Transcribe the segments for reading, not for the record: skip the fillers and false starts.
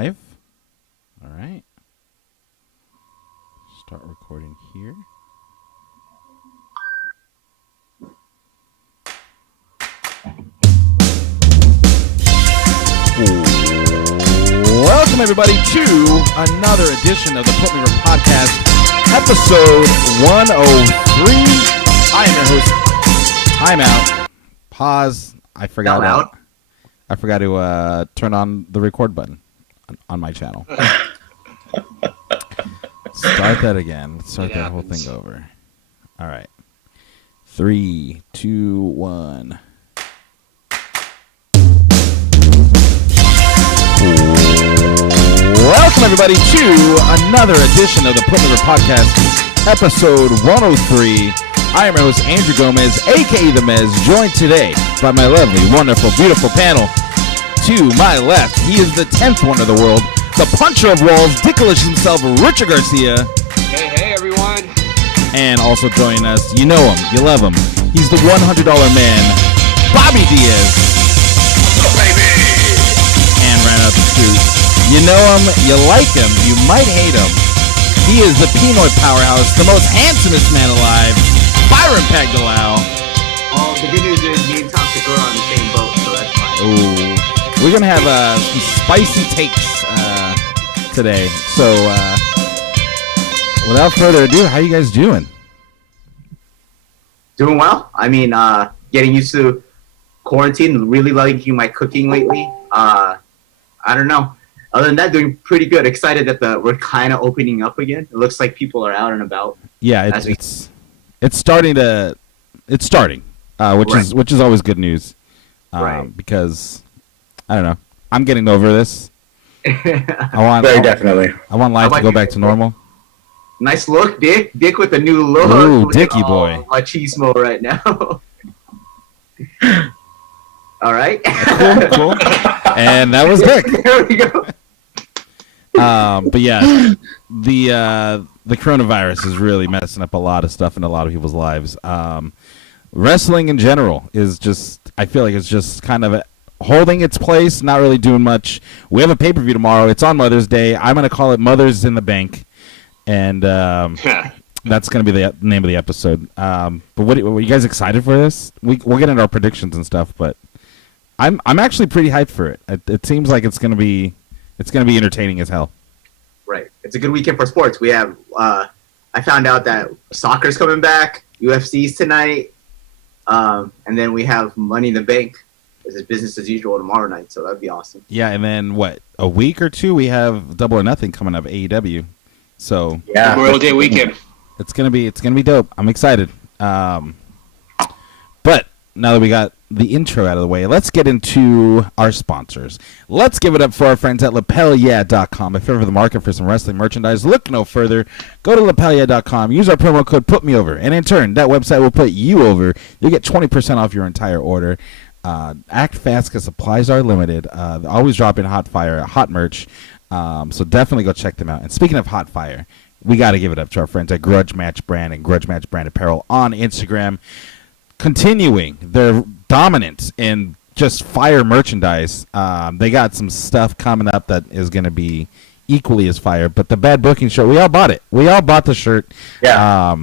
live. All right. Start recording here. Welcome, everybody, to another edition of the Put Me Over Podcast, episode 103. I am your host. Time out. Pause. I forgot to turn on the record button on my channel. Start that again. Start that whole thing over. All right. 3, 2, 1. Welcome, everybody, to another edition of the Put Me Over Podcast, episode 103. I am your host, Andrew Gomez, a.k.a. The Mez, joined today by my lovely, wonderful, beautiful panel. To my left, he is the 10th wonder of the world, the puncher of walls, Dickish himself, Richard Garcia. Hey, everyone. And also joining us, you know him, you love him. He's the $100 man, Bobby Diaz. Oh, baby. And ran out the street. You know him, you like him, you might hate him. He is the Pinoy powerhouse, the most handsomest man alive, Byron Pagdalao. Oh, the good news is me and Toxic are on the same boat, so that's fine. Ooh. We're going to have some spicy takes today. So, without further ado, how you guys doing? Doing well. I mean, getting used to quarantine, really liking my cooking lately. I don't know. Other than that, doing pretty good. Excited that we're kind of opening up again. It looks like people are out and about. Yeah, it's starting, which is always good news. Right. Because I don't know, I'm getting over this. Definitely. I want life to go back to normal. Nice look, Dick. Dick with a new look. Ooh, Dickie boy. Machismo right now. All right. Cool. And that was Dick. There we go. But yeah, the coronavirus is really messing up a lot of stuff in a lot of people's lives. Wrestling in general is just, I feel like it's just kind of holding its place, not really doing much. We have a pay-per-view tomorrow. It's on Mother's Day. I'm going to call it Mothers in the Bank. And that's going to be the name of the episode. But were you guys excited for this? We'll get into our predictions and stuff, but I'm actually pretty hyped for it. It seems like it's going to be entertaining as hell. Right. It's a good weekend for sports. We have I found out that soccer's coming back, UFC's tonight, and then we have Money in the Bank. It's business as usual tomorrow night, so that'd be awesome. Yeah, and then a week or two we have Double or Nothing coming up, AEW. So yeah, Memorial Day weekend. It's gonna be dope. I'm excited. But now that we got the intro out of the way, let's get into our sponsors. Let's give it up for our friends at LapelYeah.com. If you're ever the market for some wrestling merchandise, look no further. Go to LapelYeah.com. Use our promo code PutMeOver, and in turn, that website will put you over. You'll get 20% off your entire order. Act fast because supplies are limited. Always drop in hot merch. So definitely go check them out. And speaking of hot fire, we got to give it up to our friends at Grudge Match Brand and Grudge Match Brand Apparel on Instagram. Continuing their dominance in just fire merchandise. They got some stuff coming up that is going to be equally as fire. But the Bad Booking shirt, we all bought it. We all bought the shirt. Yeah.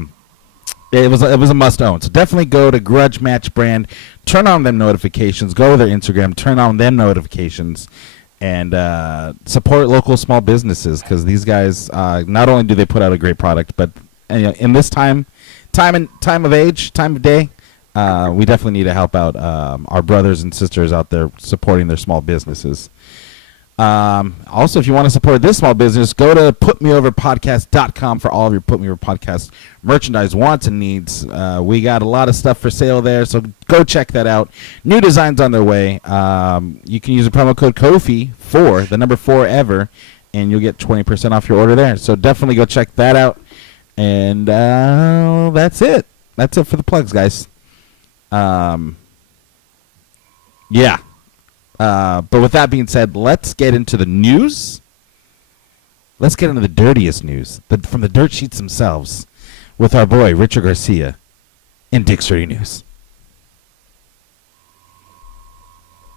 It was a must own. So definitely go to Grudge Match Brand, turn on them notifications, go to their Instagram, turn on them notifications, and support local small businesses because these guys not only do they put out a great product, but in this time of day. We definitely need to help out our brothers and sisters out there supporting their small businesses. Also, if you want to support this small business, go to PutMeOverPodcast.com for all of your Put Me Over Podcast merchandise wants and needs. We got a lot of stuff for sale there, so go check that out. New designs on their way. You can use the promo code Kofi for the number 4 ever, and you'll get 20% off your order there. So definitely go check that out. And that's it. That's it for the plugs, guys. Yeah. But with that being said, let's get into the news. Let's get into the dirtiest news from the dirt sheets themselves with our boy Richard Garcia in Dick's Dirty News.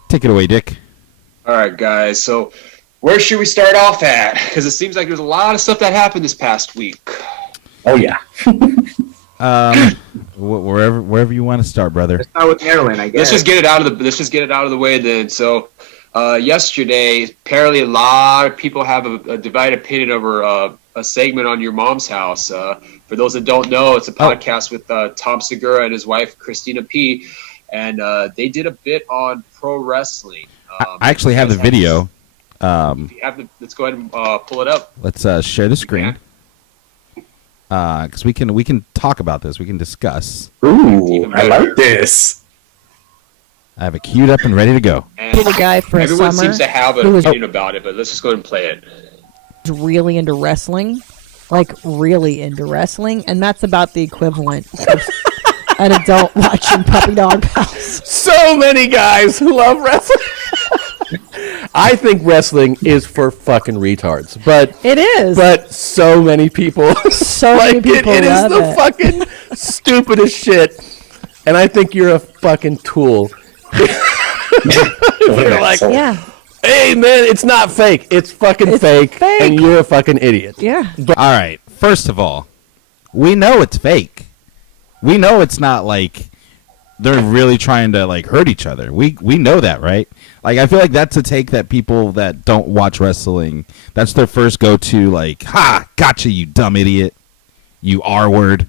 Take it away, Dick. All right, guys. So Where should we start off at? Because it seems like there's a lot of stuff that happened this past week. Oh yeah. Wherever you want to start, brother. Let's start with Maryland, I guess. Let's just get it out of the way then. So, yesterday, apparently a lot of people have a divided opinion over a segment on Your Mom's House. For those that don't know, it's a podcast with Tom Segura and his wife Christina P. And they did a bit on pro wrestling. I actually have the video. Let's go ahead and pull it up. Let's share the screen. Because we can talk about this. We can discuss. Ooh, I like this. I have it queued up and ready to go. And The guy for everyone summer seems to have an who was opinion about it, but let's just go ahead and play it. really into wrestling, like really into wrestling, and that's about the equivalent of an adult watching Puppy Dog House. So many guys who love wrestling. I think wrestling is for fucking retards, but It is. so many people, So many people it is love the it. fucking stupidest shit, and I think you're a fucking tool. You're like, Yeah, hey man, it's not fake, it's fucking It's fake, fake. and you're a fucking idiot. yeah. All right. First of all, we know it's fake. We know it's not like they're really trying to like hurt each other. We know that, right? Like I feel like that's a take that people that don't watch wrestling, that's their first go to. Like, ha, gotcha, you dumb idiot, you R word.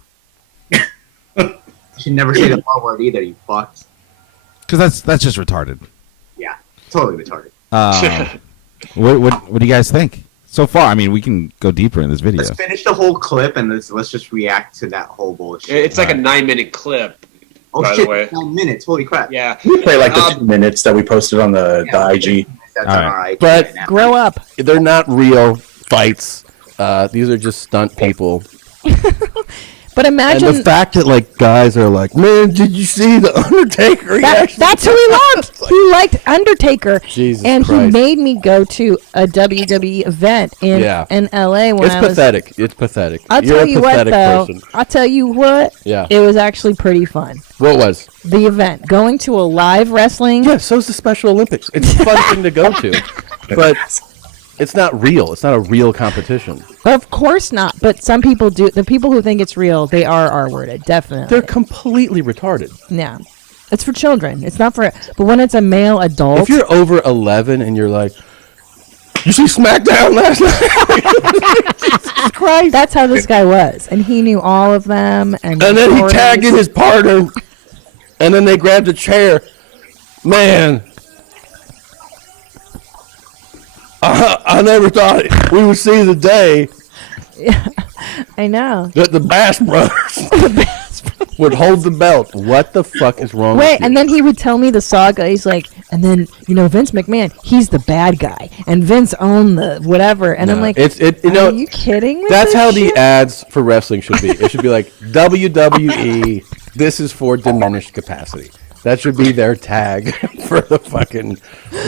You should never say the R word either, you fucks. Because that's just retarded. Yeah, totally retarded. What do you guys think so far? I mean, we can go deeper in this video. Let's finish the whole clip and let's just react to that whole bullshit. It's like a 9-minute clip, oh by shit, the way. 9 minutes. Holy crap. Yeah. We play like the 2 minutes that we posted on the IG. That's All right. all right. But right now. Grow up. They're not real fights. These are just stunt people. But And imagine the fact that like guys are like, man, did you see the Undertaker? He actually that's who he loved. He liked Undertaker, Jesus and Christ. he made me go to a WWE event in LA when It's I was. pathetic. It's pathetic. I'll You're tell a you what, pathetic though. person. I'll tell you what. Yeah. It was actually pretty fun. What was? The event, going to a live wrestling. Yeah, so's the Special Olympics. It's a fun thing to go to, but it's not real. It's not a real competition. Of course not. But some people do. The people who think it's real, they are R-worded. Definitely. They're completely retarded. Yeah. It's for children. It's not for. But when it's a male adult. If you're over 11 and you're like, you see SmackDown last night? Jesus Christ. That's how this guy was, and he knew all of them. And And then he stories. tagged in his partner, and then they grabbed a chair. Man, I never thought we would see the day I know. that the Bass Brothers would hold the belt. What the fuck is wrong Wait, with you? and then he would tell me the saga. He's like, and then Vince McMahon, he's the bad guy, and Vince owned the whatever. And I'm No, like, are are you kidding me? That's how the ads for wrestling should be. It should be like WWE. This is for diminished capacity. That should be their tag for the fucking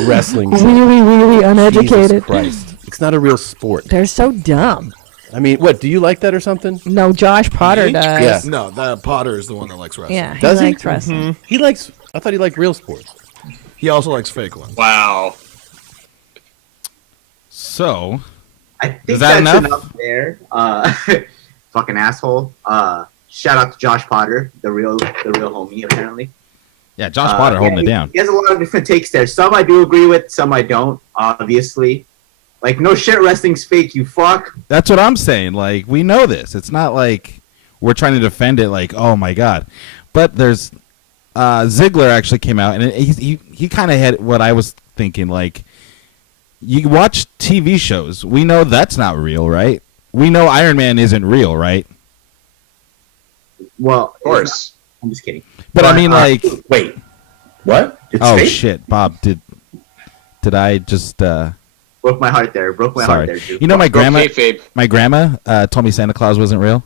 wrestling. really Jesus uneducated. Christ, it's not a real sport. They're so dumb. I mean, what? Do you like that or something? No, Josh Potter Me? does. Yeah. No, that Potter is the one that likes wrestling. Yeah, he Does he? likes wrestling. He likes. I thought he liked real sports. He also likes fake ones. Wow. So, I think Is that that's enough? there. Fucking asshole. Shout out to Josh Potter, the real homie, apparently. yeah, Josh Potter holding it down. He has a lot of different takes there. Some I do agree with, some I don't, obviously. Like, no shit, wrestling's fake, you fuck. That's what I'm saying. Like, we know this. It's not like we're trying to defend it. Like, oh my god. But there's Ziggler actually came out, and he kind of had what I was thinking. Like, you watch TV shows. We know that's not real, right? We know Iron Man isn't real, right? Well, Of course. I'm just kidding. But I mean, like, Wait, what? It's oh fake? shit, Bob, did I just? Broke my heart there. Broke my heart there, Sorry. dude. You know, my grandma. Kayfabe. My grandma told me Santa Claus wasn't real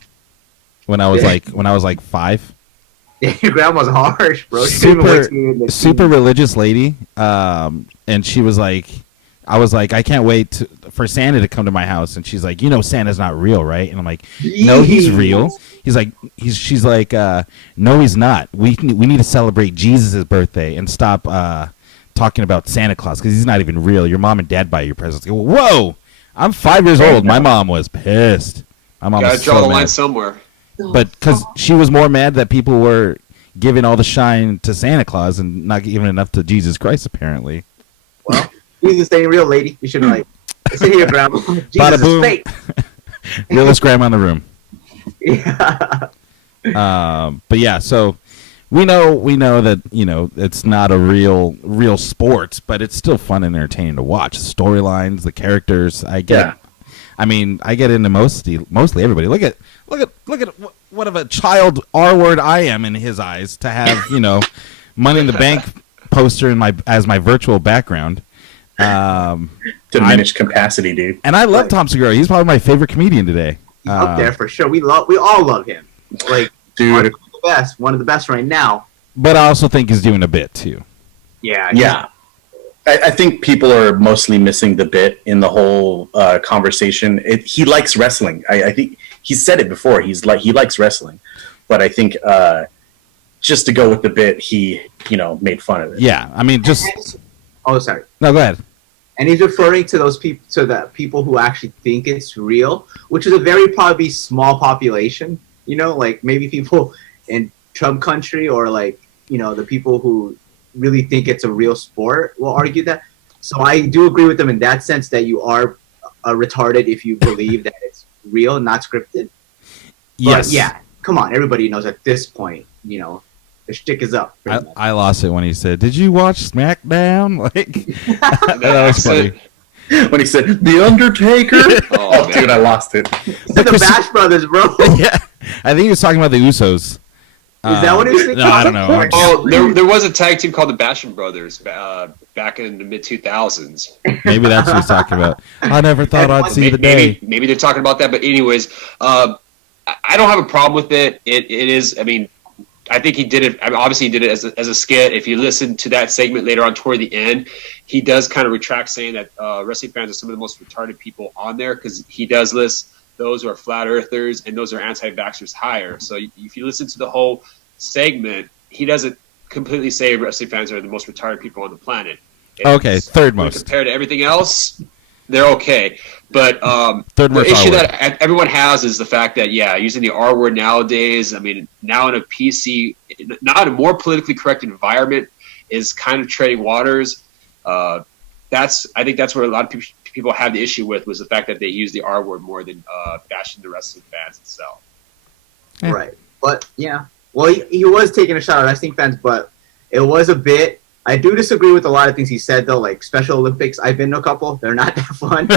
when I was like 5. Yeah, your grandma's harsh, bro. She didn't even wait till you were in the Super religious lady, and she was like, I was like, I can't wait for Santa to come to my house, and she's like, Santa's not real, right? And I'm like, no, he's real. She's like, no, he's not. We need to celebrate Jesus' birthday and stop talking about Santa Claus because he's not even real. Your mom and dad buy your presents. I go, whoa! I'm 5 years old. My mom was pissed. My mom Gotta was draw so the mad. line somewhere. But because she was more mad that people were giving all the shine to Santa Claus and not giving enough to Jesus Christ, apparently. Well, Jesus ain't real, lady. You should be like, sit here, grandma. Bada Jesus is boom. fake. Realest grandma in the room. Yeah. But yeah, so we know that it's not a real sport, but it's still fun and entertaining to watch. The storylines, the characters. I get into mostly everybody. Look at what of a child R word I am in his eyes to have Money in the Bank poster as my virtual background. Diminished capacity, dude. And I love Tom Segura. He's probably my favorite comedian today. He's up there for sure. We all love him. Like, Dude. one of the best right now. But I also think he's doing a bit too. Yeah. Yeah. I think people are mostly missing the bit in the whole conversation. He likes wrestling. I think he said it before. He likes wrestling, but I think just to go with the bit, he made fun of it. Yeah, I mean, just Oh, sorry. no. Go ahead. And he's referring to those people, to the people who actually think it's real, which is a very probably small population. Like maybe people in Trump country or like the people who really think it's a real sport will argue that. So I do agree with them in that sense that you are retarded if you believe that it's real, not scripted. Yes. But yeah, come on, everybody knows at this point, the shtick is up. pretty much. I lost it when he said, "Did you watch SmackDown?" Like that was funny. When he said The Undertaker, Oh, dude, I lost it. It's the Bash Brothers, bro. Yeah, I think he was talking about the Usos. Is that what he was thinking? No, I don't know. Oh, there was a tag team called the Basham Brothers back in the mid 2000s. Maybe that's what he's talking about. I never thought I'd see the day. Maybe they're talking about that, but anyways, I don't have a problem with it. It is. I mean, I think he did it. I mean, obviously, he did it as a skit. If you listen to that segment later on toward the end, he does kind of retract saying that wrestling fans are some of the most retarded people on there because he does list those who are flat earthers and those who are anti-vaxxers higher. So if you listen to the whole segment, he doesn't completely say wrestling fans are the most retarded people on the planet. Okay, third most. Compared to everything else, they're okay. But Third the most issue R-word. that everyone has is the fact that, using the R word nowadays, I mean, now in a PC, not a more politically correct environment, is kind of treading waters. I think that's where a lot of people have the issue with was the fact that they use the R word more than bashing the wrestling fans itself. Yeah. Right. But yeah. Well, he was taking a shot at wrestling fans, but it was a bit. I do disagree with a lot of things he said, though, like Special Olympics. I've been to a couple. They're not that fun.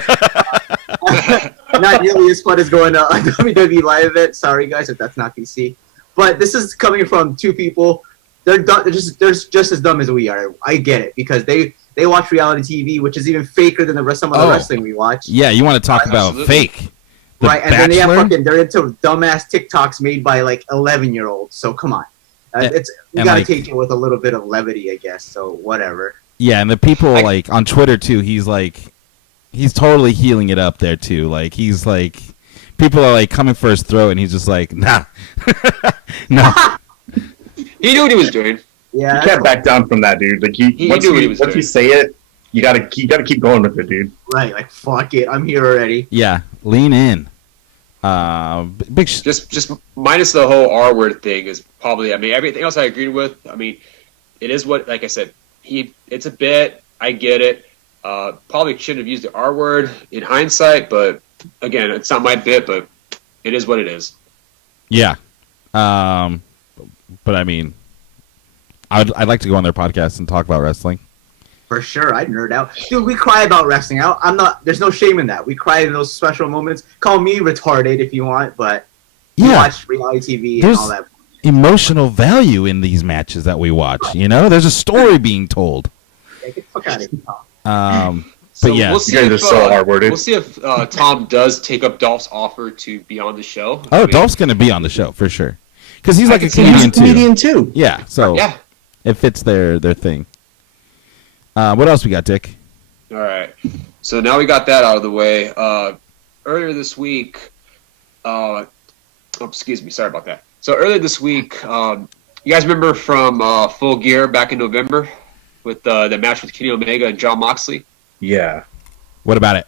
Not nearly as fun as going to a WWE live event. Sorry, guys, if that's not PC. But this is coming from two people. They're just as dumb as we are. I get it, because they watch reality TV, which is even faker than some of the wrestling we watch. Yeah, you want to talk about Absolutely. fake? The Right, and then Bachelor? they're into dumbass TikToks made by like 11-year-olds. So come on, we And gotta like- take it with a little bit of levity, I guess. So whatever. Yeah, and the people like on Twitter too. He's totally healing it up there too. Like he's like, people are like coming for his throat, and he's just like, nah, nah. He knew what he was doing. Yeah, You can't back down from that, dude. Like He once knew what he was once you doing. say it, you gotta keep going with it, dude. right. Like fuck it, I'm here already. Yeah, lean in. Big. Just minus the whole R word thing is probably. I mean, everything else I agreed with. I mean, it is what, like I said, it's a bit. I get it. Probably shouldn't have used the R word in hindsight, but again, it's not my bit, but it is what it is. Yeah, but I mean, I'd like to go on their podcast and talk about wrestling. For sure, I'd nerd out, dude. We cry about wrestling. I'm not. There's no shame in that. We cry in those special moments. Call me retarded if you want, but we Yeah, watch reality TV There's- and all that. emotional value in these matches that we watch. You know, there's a story being told. Yeah, get the fuck out of here. So But yeah, we'll see You guys if, are so R-worded. We'll see if Tom does take up Dolph's offer to be on the show. oh, I mean, Dolph's gonna be on the show for sure, because he's like a can see comedian He's a comedian too. too. Yeah, so Yeah. it fits their thing. What else we got, Dick? All right. So now we got that out of the way. Earlier this week, excuse me, sorry about that. So earlier this week, you guys remember from Full Gear back in November? with the match with Kenny Omega and John Moxley? Yeah. What about it?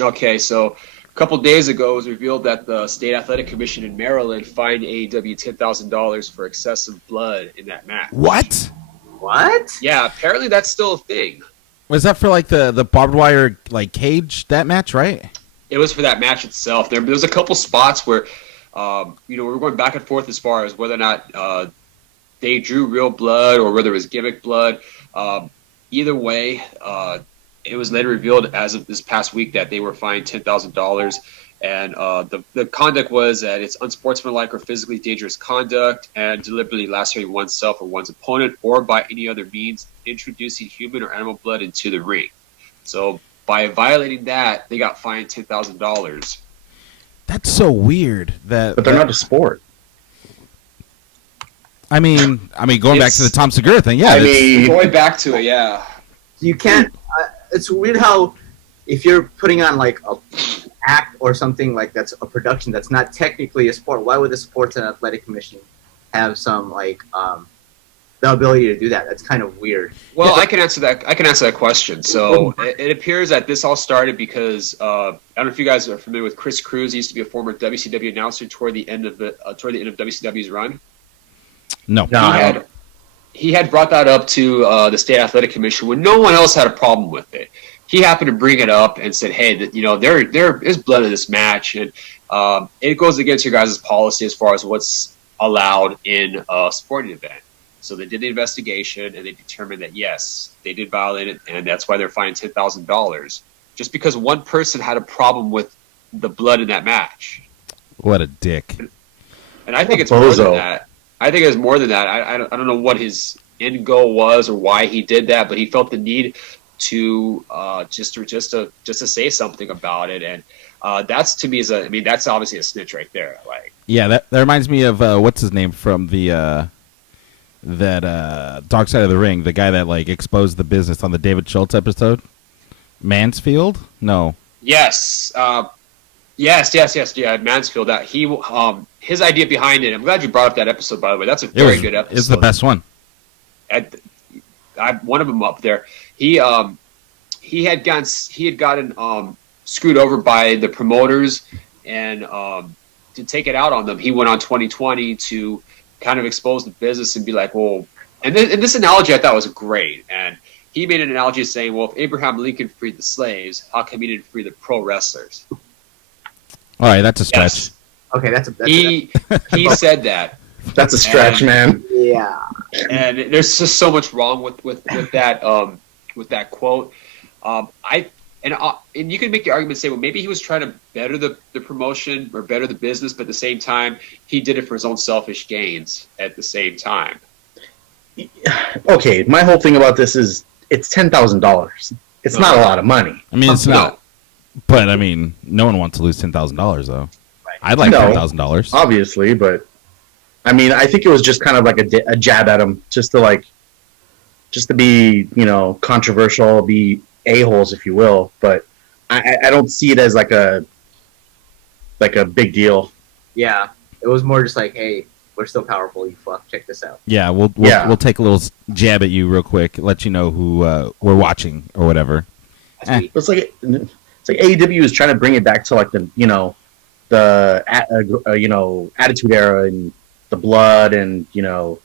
Okay, so a couple days ago, it was revealed that the State Athletic Commission in Maryland fined AEW $10,000 for excessive blood in that match. What? What? Yeah, apparently that's still a thing. Was that for like the barbed wire like cage that match, right? It was for that match itself. There was a couple spots where, we were going back and forth as far as whether or not they drew real blood or whether it was gimmick blood. Either way, it was later revealed as of this past week that they were fined $10,000, and the conduct was that it's unsportsmanlike or physically dangerous conduct and deliberately lacerating oneself or one's opponent or by any other means introducing human or animal blood into the ring. So by violating that, they got fined $10,000. That's so weird. But they're not a sport. I mean, going back to the Tom Segura thing, yeah. I mean, Going back to it, yeah. You can't. It's weird how if you're putting on like a act or something like that's a production that's not technically a sport, why would the Sports and Athletic Commission have some like the ability to do that? That's kind of weird. Well, I can answer that question. So it appears that this all started because I don't know if you guys are familiar with Chris Cruz. He used to be a former WCW announcer toward the end of WCW's run. No. He had brought that up to the State Athletic Commission when no one else had a problem with it. He happened to bring it up and said, "Hey, there is blood in this match, and it goes against your guys' policy as far as what's allowed in a sporting event." So they did the investigation and they determined that yes, they did violate it, and that's why they're fined $10,000 just because one person had a problem with the blood in that match. What a dick. And I think it's more than that. I think it's more than that. I don't know what his end goal was or why he did that, but he felt the need to just to say something about it, and that's to me that's obviously a snitch right there. Like, yeah, that reminds me of what's his name from the that Dark Side of the Ring, the guy that like exposed the business on the David Schultz episode. Mansfield? No. Yes. Yeah, Mansfield. That he his idea behind it. I'm glad you brought up that episode. By the way, that's a very good episode. It's the best one. I one of them up there. He had gotten screwed over by the promoters, and to take it out on them, he went on 2020 to kind of expose the business and be like, well, and this analogy I thought was great. And he made an analogy saying, well, if Abraham Lincoln freed the slaves, how come he didn't free the pro wrestlers? All right, that's a stretch. Yes. Okay, He said that. That's a stretch, man. yeah. And there's just so much wrong with that quote. And you can make the argument say, well, maybe he was trying to better the promotion or better the business, but at the same time, he did it for his own selfish gains at the same time. Okay, my whole thing about this is it's $10,000. It's not a lot of money. I mean, it's not. But I mean, no one wants to lose $10,000 though. Right. I'd like $10,000. Obviously, but I mean, I think it was just kind of like a jab at him, just to be, controversial, be a-holes, if you will. But I don't see it as like a big deal. Yeah, it was more just like, hey, we're still powerful, you fuck. Check this out. Yeah, we'll take a little jab at you real quick, let you know who we're watching or whatever. It's like AEW is trying to bring it back to like the Attitude Era and the blood and Well,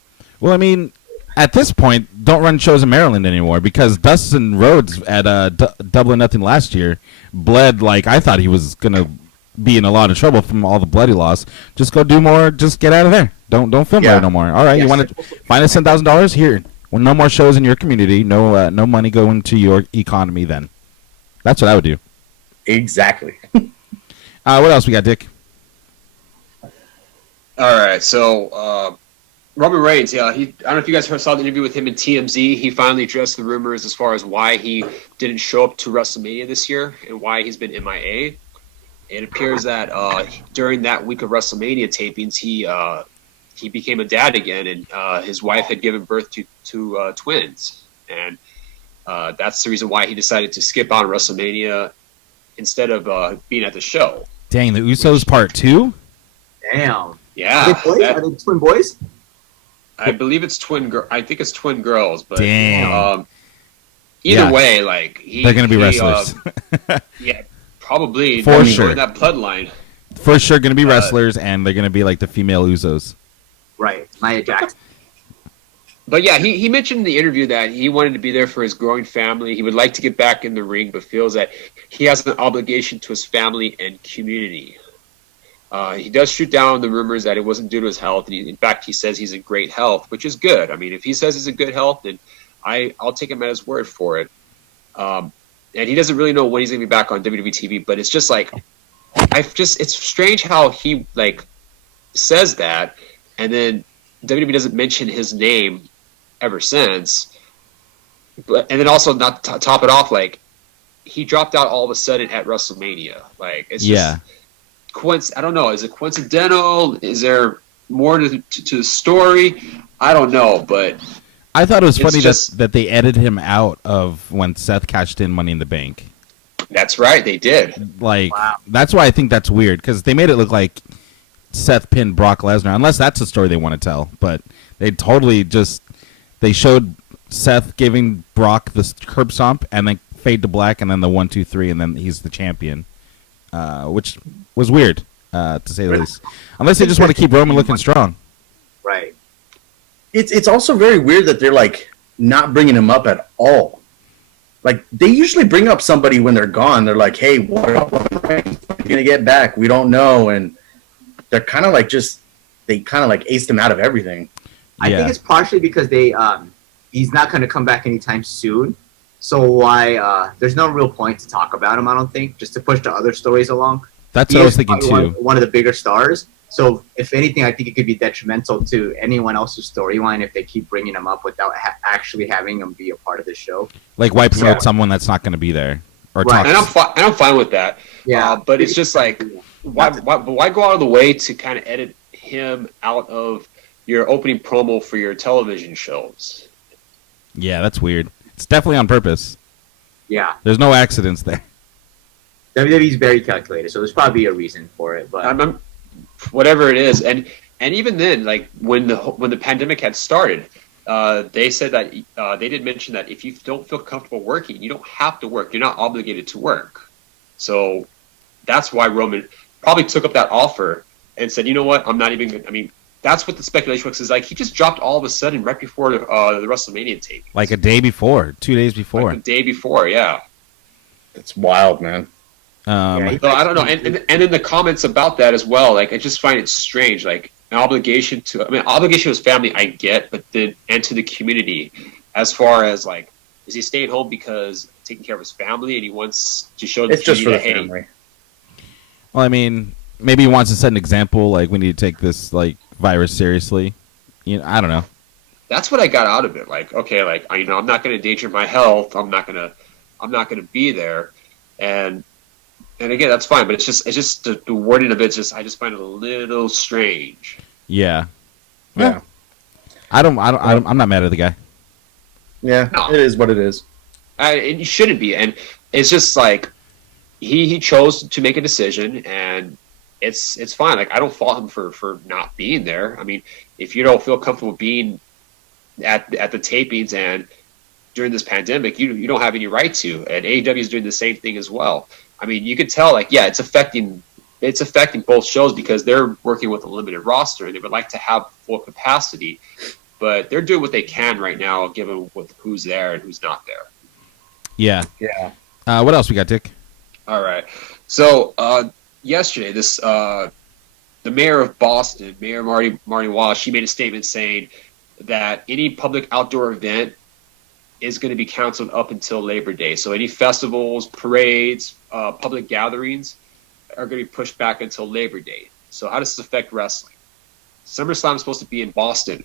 I mean, at this point, don't run shows in Maryland anymore because Dustin Rhodes at Double or Nothing last year bled like I thought he was gonna be in a lot of trouble from all the blood he lost. Just go do more. Just get out of there. Don't film there no more. All right, you want to find us $10,000 here? Well, no more shows in your community. No money going to your economy. Then that's what I would do. Exactly. What else we got, Dick? All right, so Roman Reigns, I don't know if you guys saw the interview with him in TMZ. He finally addressed the rumors as far as why he didn't show up to WrestleMania this year and why he's been MIA. It appears that during that week of WrestleMania tapings, he became a dad again, and his wife had given birth to twins, and that's the reason why he decided to skip on WrestleMania instead of being at the show. Dang, the Usos Part 2? Damn. Yeah. Are they twin boys? I believe it's twin. I think it's twin girls. But damn. Either Yeah. way, like They're going to be wrestlers. Yeah, probably For I mean, sure. in that bloodline. For sure, going to be wrestlers, and they're going to be like the female Uzos. Right, Nia Jax. But yeah, he mentioned in the interview that he wanted to be there for his growing family. He would like to get back in the ring, but feels that he has an obligation to his family and community. He does shoot down the rumors that it wasn't due to his health. And in fact, he says he's in great health, which is good. I mean, if he says he's in good health, then I'll take him at his word for it. And he doesn't really know when he's going to be back on WWE TV, but it's just like, it's strange how he like says that, and then WWE doesn't mention his name ever since. And then also, not to top it off, like he dropped out all of a sudden at WrestleMania. Like it's just I don't know. Is it coincidental? Is there more to the story? I don't know, but I thought it was funny just- that they edited him out of when Seth cashed in Money in the Bank. that's right. They did. Like, Wow. that's why I think that's weird, because they made it look like Seth pinned Brock Lesnar, unless that's a story they want to tell. But they totally they showed Seth giving Brock the curb stomp, and then fade to black, and then the 1, 2, 3, and then he's the champion, which was weird, to say the least. Unless they just want to keep Roman looking strong. Right. It's also very weird that they're like not bringing him up at all. Like they usually bring up somebody when they're gone. They're like, "Hey, what up? You're gonna get back? We don't know." And they're kind of like they kind of like aced him out of everything. I think it's partially because he's not going to come back anytime soon. So why there's no real point to talk about him, I don't think, just to push the other stories along. That's He what I was is thinking probably too. one of the bigger stars. So if anything, I think it could be detrimental to anyone else's storyline if they keep bringing him up without actually having him be a part of the show. Like wiping Yeah. out someone that's not going to be there, or Right. talk. And I'm fine with that. Yeah. But it's just like, why go out of the way to kind of edit him out of your opening promo for your television shows? Yeah, that's weird. It's definitely on purpose. Yeah. There's no accidents there. WWE's very calculated, so there's probably a reason for it. But I'm whatever it is, and even then, like when the pandemic had started, they said that they did mention that if you don't feel comfortable working, you don't have to work. You're not obligated to work. So that's why Roman probably took up that offer and said, you know what, I'm not even gonna, I mean, that's what the speculation was, is like he just dropped all of a sudden right before the WrestleMania tape. Like a day before, 2 days before. Like the day before, yeah. It's wild, man. Yeah, So I don't know, and in the comments about that as well, like I just find it strange, like an obligation to his family, I get, but then and to the community, as far as like, is he staying home because taking care of his family and he wants to show the It's just for the community that, family. Well, I mean, maybe he wants to set an example. Like, we need to take this like virus seriously. You know, I don't know. that's what I got out of it. Like, okay, like I'm not going to endanger my health. I'm not going to be there, and again, that's fine. But it's just the wording of it. I just find it a little strange. Yeah. Yeah. I'm not mad at the guy. Yeah, No. it is what it is. And you shouldn't be. And it's just like he chose to make a decision, and it's fine. Like I don't fault him for not being there. I mean, if you don't feel comfortable being at the tapings and during this pandemic, you don't have any right to. And AEW is doing the same thing as well. I mean, you could tell, like, yeah, it's affecting both shows because they're working with a limited roster and they would like to have full capacity, but they're doing what they can right now, given with who's there and who's not there. Yeah. Yeah. What else we got, Dick? All right. So yesterday, the mayor of Boston, Mayor Marty Walsh, she made a statement saying that any public outdoor event is going to be canceled up until Labor Day. So any festivals, parades, public gatherings are going to be pushed back until Labor Day. So how does this affect wrestling? SummerSlam is supposed to be in Boston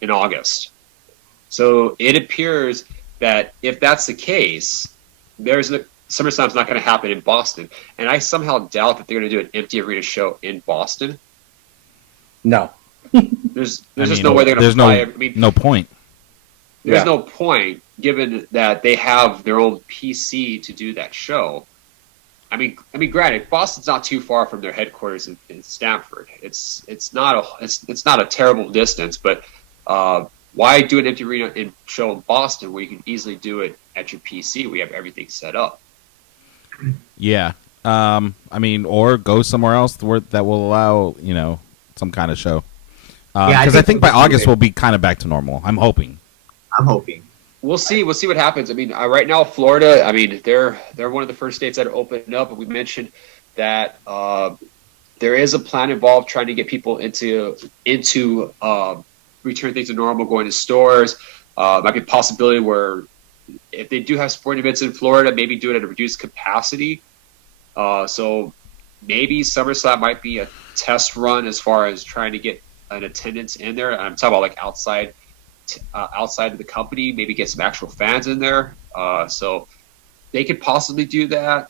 in August. So it appears that if that's the case, SummerSlam's not going to happen in Boston. And I somehow doubt that they're going to do an empty arena show in Boston. No. There's just no way they're going to There's fly. I mean, no point. there's Yeah. no point, given that they have their own PC to do that show. I mean, granted, Boston's not too far from their headquarters in Stamford. It's not a terrible distance, but why do an empty arena show in Boston where you can easily do it at your PC where you have everything set up? Yeah. I mean, or go somewhere else that will allow, some kind of show. Because I think by August we'll be kind of back to normal. I'm hoping. We'll see. We'll see what happens. I mean, right now, Florida. I mean, they're one of the first states that are opened up. And we mentioned that there is a plan involved trying to get people into return things to normal, going to stores. Might be a possibility where if they do have sporting events in Florida, maybe do it at a reduced capacity. So maybe SummerSlam might be a test run as far as trying to get an attendance in there. I'm talking about like outside of the company, maybe get some actual fans in there. So they could possibly do that.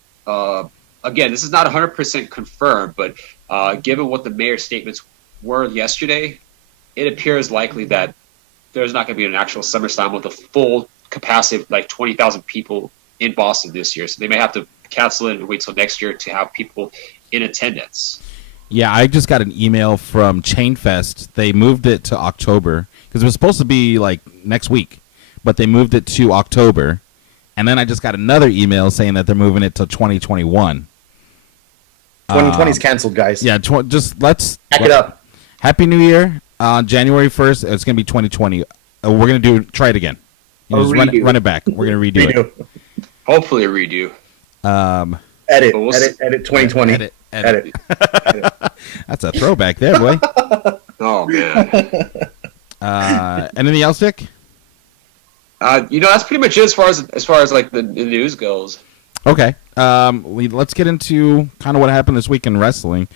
Again, this is not 100% confirmed, but given what the mayor's statements were yesterday, it appears likely that there's not going to be an actual SummerSlam with a full capacity of like 20,000 people in Boston this year. So they may have to cancel it and wait till next year to have people in attendance. Yeah, I just got an email from Chainfest. They moved it to October because it was supposed to be like next week, but they moved it to October. And then I just got another email saying that they're moving it to 2021. 2020 is canceled, guys. Yeah, just let's Pack it up. Happy New Year. January 1st, it's going to be 2020. We're going to try it again. Just run it back. We're going to redo it. Hopefully a redo. Edit. But we'll Edit 2020. Edit. That's a throwback there, boy. Oh, man. Anything else, Dick? That's pretty much it as far as like the news goes. Okay. Let's get into kind of what happened this week in wrestling.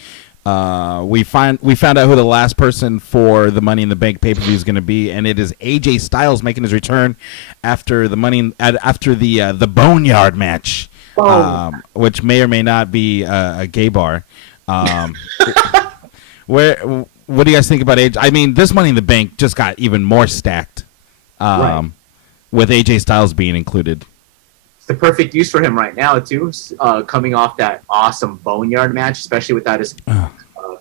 We found out who the last person for the Money in the Bank pay-per-view is going to be, and it is AJ Styles making his return after the Boneyard match, which may or may not be a gay bar. What do you guys think about AJ? I mean, this Money in the Bank just got even more stacked, with AJ Styles being included. It's the perfect use for him right now too. Coming off that awesome Boneyard match, especially without his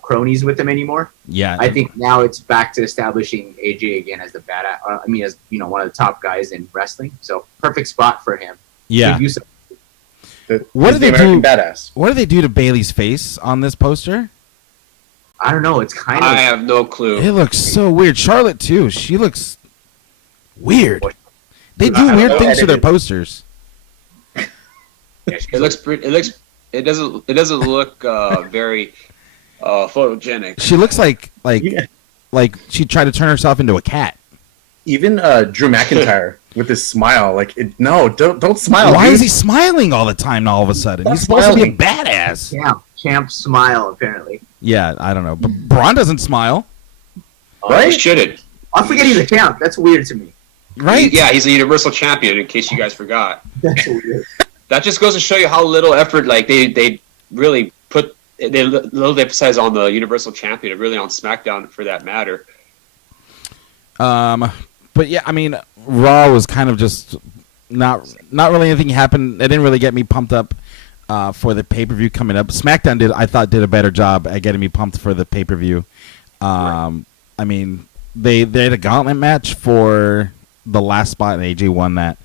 cronies with him anymore. Yeah, I think now it's back to establishing AJ again as the badass. As one of the top guys in wrestling. So perfect spot for him. Yeah. Good use of What do they American do? Badass. What do they do to Bailey's face on this poster? I don't know. It's kind I of. have no clue. It looks so weird. Charlotte too. She looks weird. They I do don't weird know, things to their edited. posters. It looks pretty. It doesn't look very photogenic. She looks like Yeah. like she tried to turn herself into a cat. Even Drew McIntyre with his smile, don't smile. Why dude. is he smiling all the time? All of a sudden, Stop he's supposed to be a smiling. badass. Champ smile apparently. Yeah, I don't know, but Braun doesn't smile, Right? He shouldn't. I forget he's a champ. That's weird to me. right? Yeah, he's a Universal Champion. In case you guys forgot, That's weird. that just goes to show you how little effort they really put. They little emphasize on the Universal Champion, and really on SmackDown for that matter. But yeah, I mean, Raw was kind of just not really anything happened. It didn't really get me pumped up for the pay-per-view coming up. SmackDown I thought did a better job at getting me pumped for the pay-per-view. I mean, they had a gauntlet match for the last spot, and AJ won that.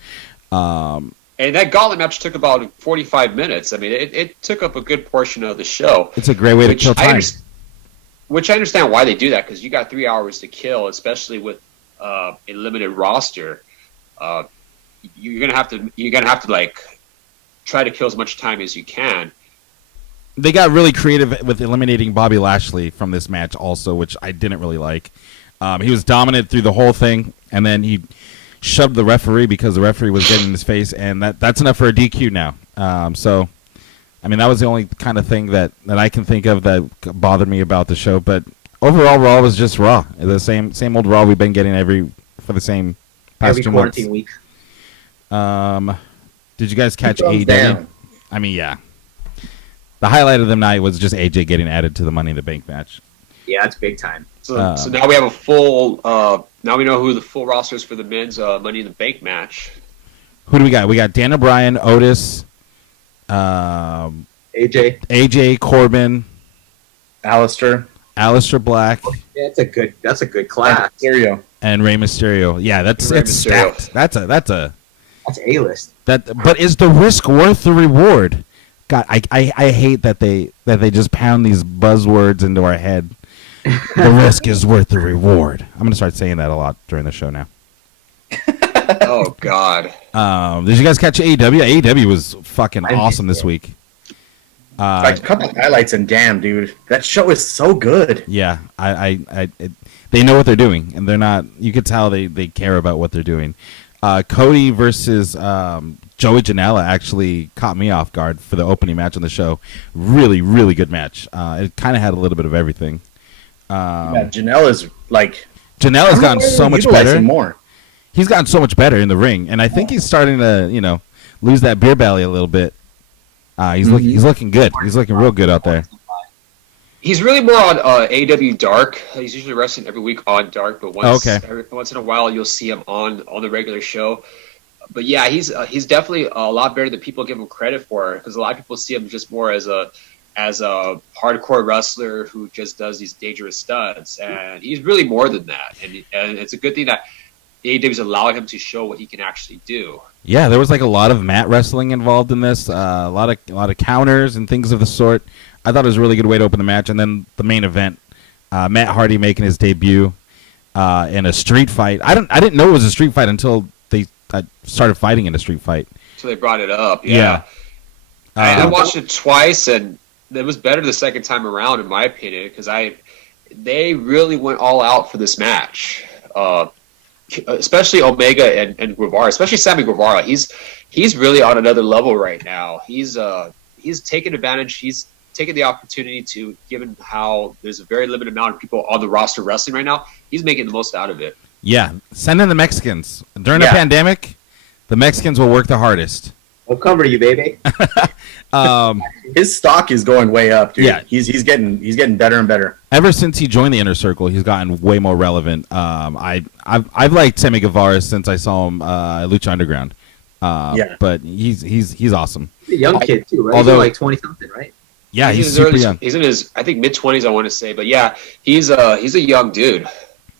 And that gauntlet match took about 45 minutes. I mean, it took up a good portion of the show. It's a great way to kill time. Which I understand why they do that, because you got 3 hours to kill, especially with a limited roster. You're gonna have to like try to kill as much time as you can. They got really creative with eliminating Bobby Lashley from this match also, which I didn't really like. He was dominant through the whole thing, and then he shoved the referee because the referee was getting in his face, and that's enough for a DQ now. So, I mean, that was the only kind of thing that I can think of that bothered me about the show. But overall, Raw was just Raw. The same old Raw we've been getting for the same past Every 2 months. quarantine week. Did you guys catch Thumbs AEW? down. I mean, yeah. The highlight of the night was just AJ getting added to the Money in the Bank match. Yeah, it's big time. So now we have a full. Now we know who the full roster is for the men's Money in the Bank match. Who do we got? We got Daniel Bryan, Otis, AJ. AJ, Corbin, Alistair. Aleister Black, Yeah, that's a good class. Mysterio. and Rey Mysterio. Yeah, Rey it's Mysterio. stacked. That's That's A-list. but is the risk worth the reward? God, I hate that they just pound these buzzwords into our head. The risk is worth the reward. I'm gonna start saying that a lot during the show now. Oh God. Did you guys catch AEW? AEW was fucking I awesome missed this it. week. Like a couple of highlights, and damn, dude, that show is so good. Yeah, they know what they're doing, and they're not. You could tell they care about what they're doing. Cody versus Joey Janela actually caught me off guard for the opening match on the show. Really, really good match. It kind of had a little bit of everything. Yeah, Janela's like Janela's gotten so much utilize better. him more. He's gotten so much better in the ring, and I think he's starting to, lose that beer belly a little bit. He's looking good. He's looking real good out there. He's really more on AW Dark. He's usually wrestling every week on Dark, but once in a while you'll see him on the regular show. But yeah, he's definitely a lot better than people give him credit for, because a lot of people see him just more as a hardcore wrestler who just does these dangerous stunts, and he's really more than that. And it's a good thing that AEW is allowing him to show what he can actually do. Yeah, there was like a lot of mat wrestling involved in this. A lot of counters and things of the sort. I thought it was a really good way to open the match, and then the main event, Matt Hardy making his debut in a street fight. I didn't know it was a street fight until they started fighting in a street fight. So they brought it up. Yeah. I watched it twice, and it was better the second time around, in my opinion, because they really went all out for this match. Especially Omega and Guevara, especially Sammy Guevara. He's really on another level right now. He's taken advantage. He's taken the opportunity to, given how there's a very limited amount of people on the roster wrestling right now, he's making the most out of it. Yeah, send in the Mexicans. During a Yeah. pandemic, the Mexicans will work the hardest. We'll cover you, baby. His stock is going way up, dude. Yeah. He's getting better and better. Ever since he joined the Inner Circle, he's gotten way more relevant. I've liked Sammy Guevara since I saw him at Lucha Underground. Yeah. But he's awesome. He's a young kid too, right? Although- He's like 20-something, right? Yeah, he's in his super early- young. He's in his, I think, mid-20s, I want to say. But yeah, he's a young dude.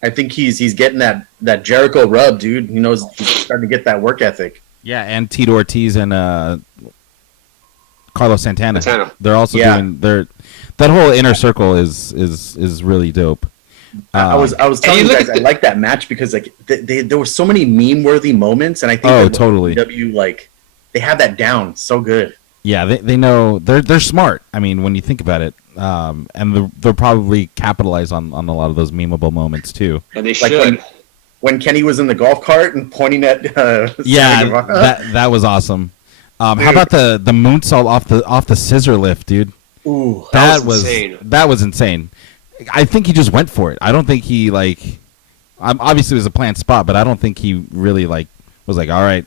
I think he's getting that Jericho rub, dude. He knows he's starting to get that work ethic. Yeah, and Tito Ortiz and Carlos Santana. They're also Yeah. doing that whole Inner Circle is really dope. I was telling you you look guys at I the- like that match because like there were so many meme worthy moments, and I think Oh, that totally. AEW, like they have that down so good. Yeah, they know they're smart. I mean, when you think about it, and they'll probably capitalize on a lot of those memeable moments too. And they Like should. when Kenny was in the golf cart and pointing at Yeah, Sammy Guevara. that was awesome. How about the moonsault off the scissor lift, dude? Ooh, That was insane. That was insane. I think he just went for it. I don't think he obviously it was a planned spot, but I don't think he really was like, all right,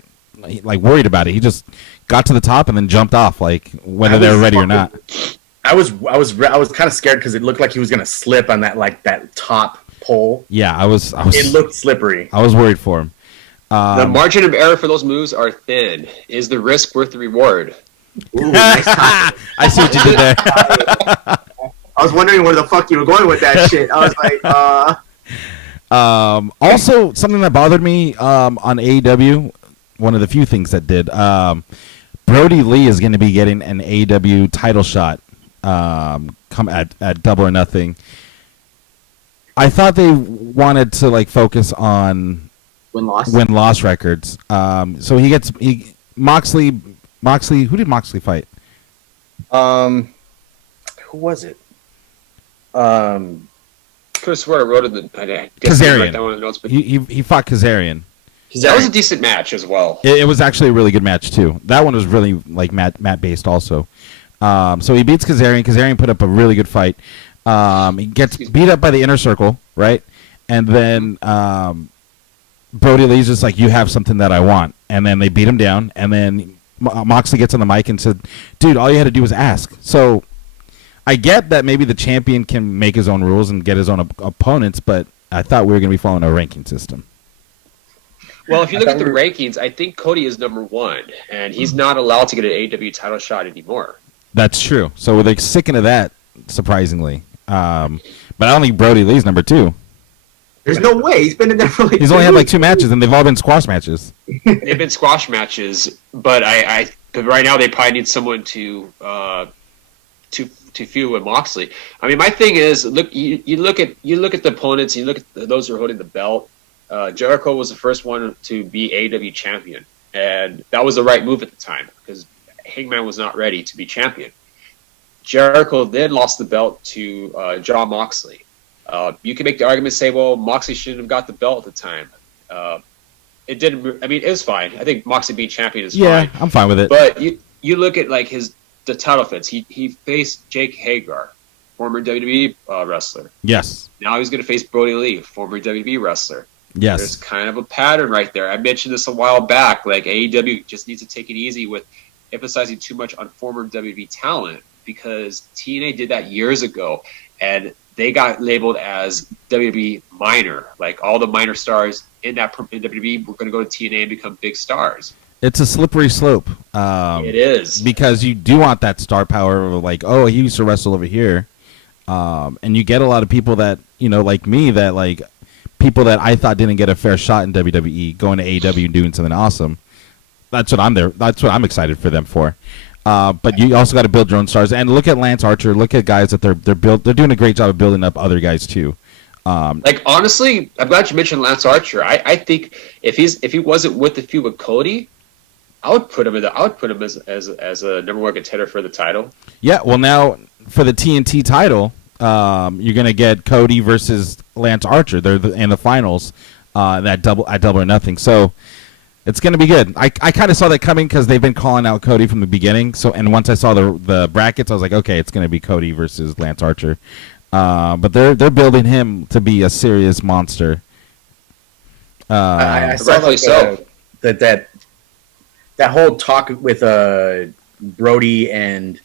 worried about it. He just got to the top and then jumped off, whether they were ready or not. I was kind of scared because it looked like he was gonna slip on that top pole. Yeah, I was. It looked slippery. I was worried for him. The margin of error for those moves are thin. Is the risk worth the reward? Ooh, nice time. I see what you did there. I was wondering where the fuck you were going with that shit. I was like, Also, something that bothered me on AEW, one of the few things that did, Brody Lee is going to be getting an AEW title shot come at Double or Nothing. I thought they wanted to focus on win-loss records. So Moxley. Who did Moxley fight? Who was it? Could have sworn I wrote it. I guess I didn't Kazarian. write that one in the notes, but He fought Kazarian. that was a decent match as well. It was actually a really good match too. That one was really Matt based also. So he beats Kazarian. Kazarian put up a really good fight. He gets beat up by the Inner Circle, right? And then Brody Lee's just like, you have something that I want. And then they beat him down. And then Moxley gets on the mic and said, dude, all you had to do was ask. So I get that maybe the champion can make his own rules and get his own opponents, but I thought we were going to be following a ranking system. Well, if you look at the rankings, I think Cody is number 1, and he's not allowed to get an AEW title shot anymore. That's true. So they're sticking to that, surprisingly. But But I don't think Brody Lee's number 2. There's no way he's been in there for like. He's only had like 2 matches, and they've all been squash matches. They've been squash matches, but but right now they probably need someone to feud with Moxley. I mean, my thing is, look, you look at the opponents, you look at those who are holding the belt. Jericho was the first one to be AEW champion, and that was the right move at the time because Hangman was not ready to be champion. Jericho then lost the belt to Jon Moxley. You can make the argument, say, well, Moxley shouldn't have got the belt at the time. It didn't. I mean, it was fine. I think Moxley being champion is Yeah, fine. I'm fine with it. But you look at like the title fits. He faced Jake Hagar, former WWE wrestler. Yes. Now he's going to face Brody Lee, former WWE wrestler. Yes. There's kind of a pattern right there. I mentioned this a while back. Like AEW just needs to take it easy with emphasizing too much on former WWE talent because TNA did that years ago, and they got labeled as WWE minor. Like all the minor stars in WWE were going to go to TNA and become big stars. It's a slippery slope. It is. Because you do want that star power of like, oh, he used to wrestle over here. And you get a lot of people that, like me, that like people that I thought didn't get a fair shot in WWE going to AEW and doing something awesome. That's what I'm there. That's what I'm excited for them for. But you also got to build your own stars. And look at Lance Archer. Look at guys that they're doing a great job of building up other guys too. Like honestly, I'm glad you mentioned Lance Archer. I think if he wasn't with the feud with Cody, I would put him as a number 1 contender for the title. Yeah, well now for the TNT title, you're gonna get Cody versus Lance Archer. They're in the finals at Double or Nothing. So it's gonna be good. I kind of saw that coming because they've been calling out Cody from the beginning. So and once I saw the brackets, I was like, okay, it's gonna be Cody versus Lance Archer. But they're building him to be a serious monster. I saw Rightfully so. That whole talk with Brody and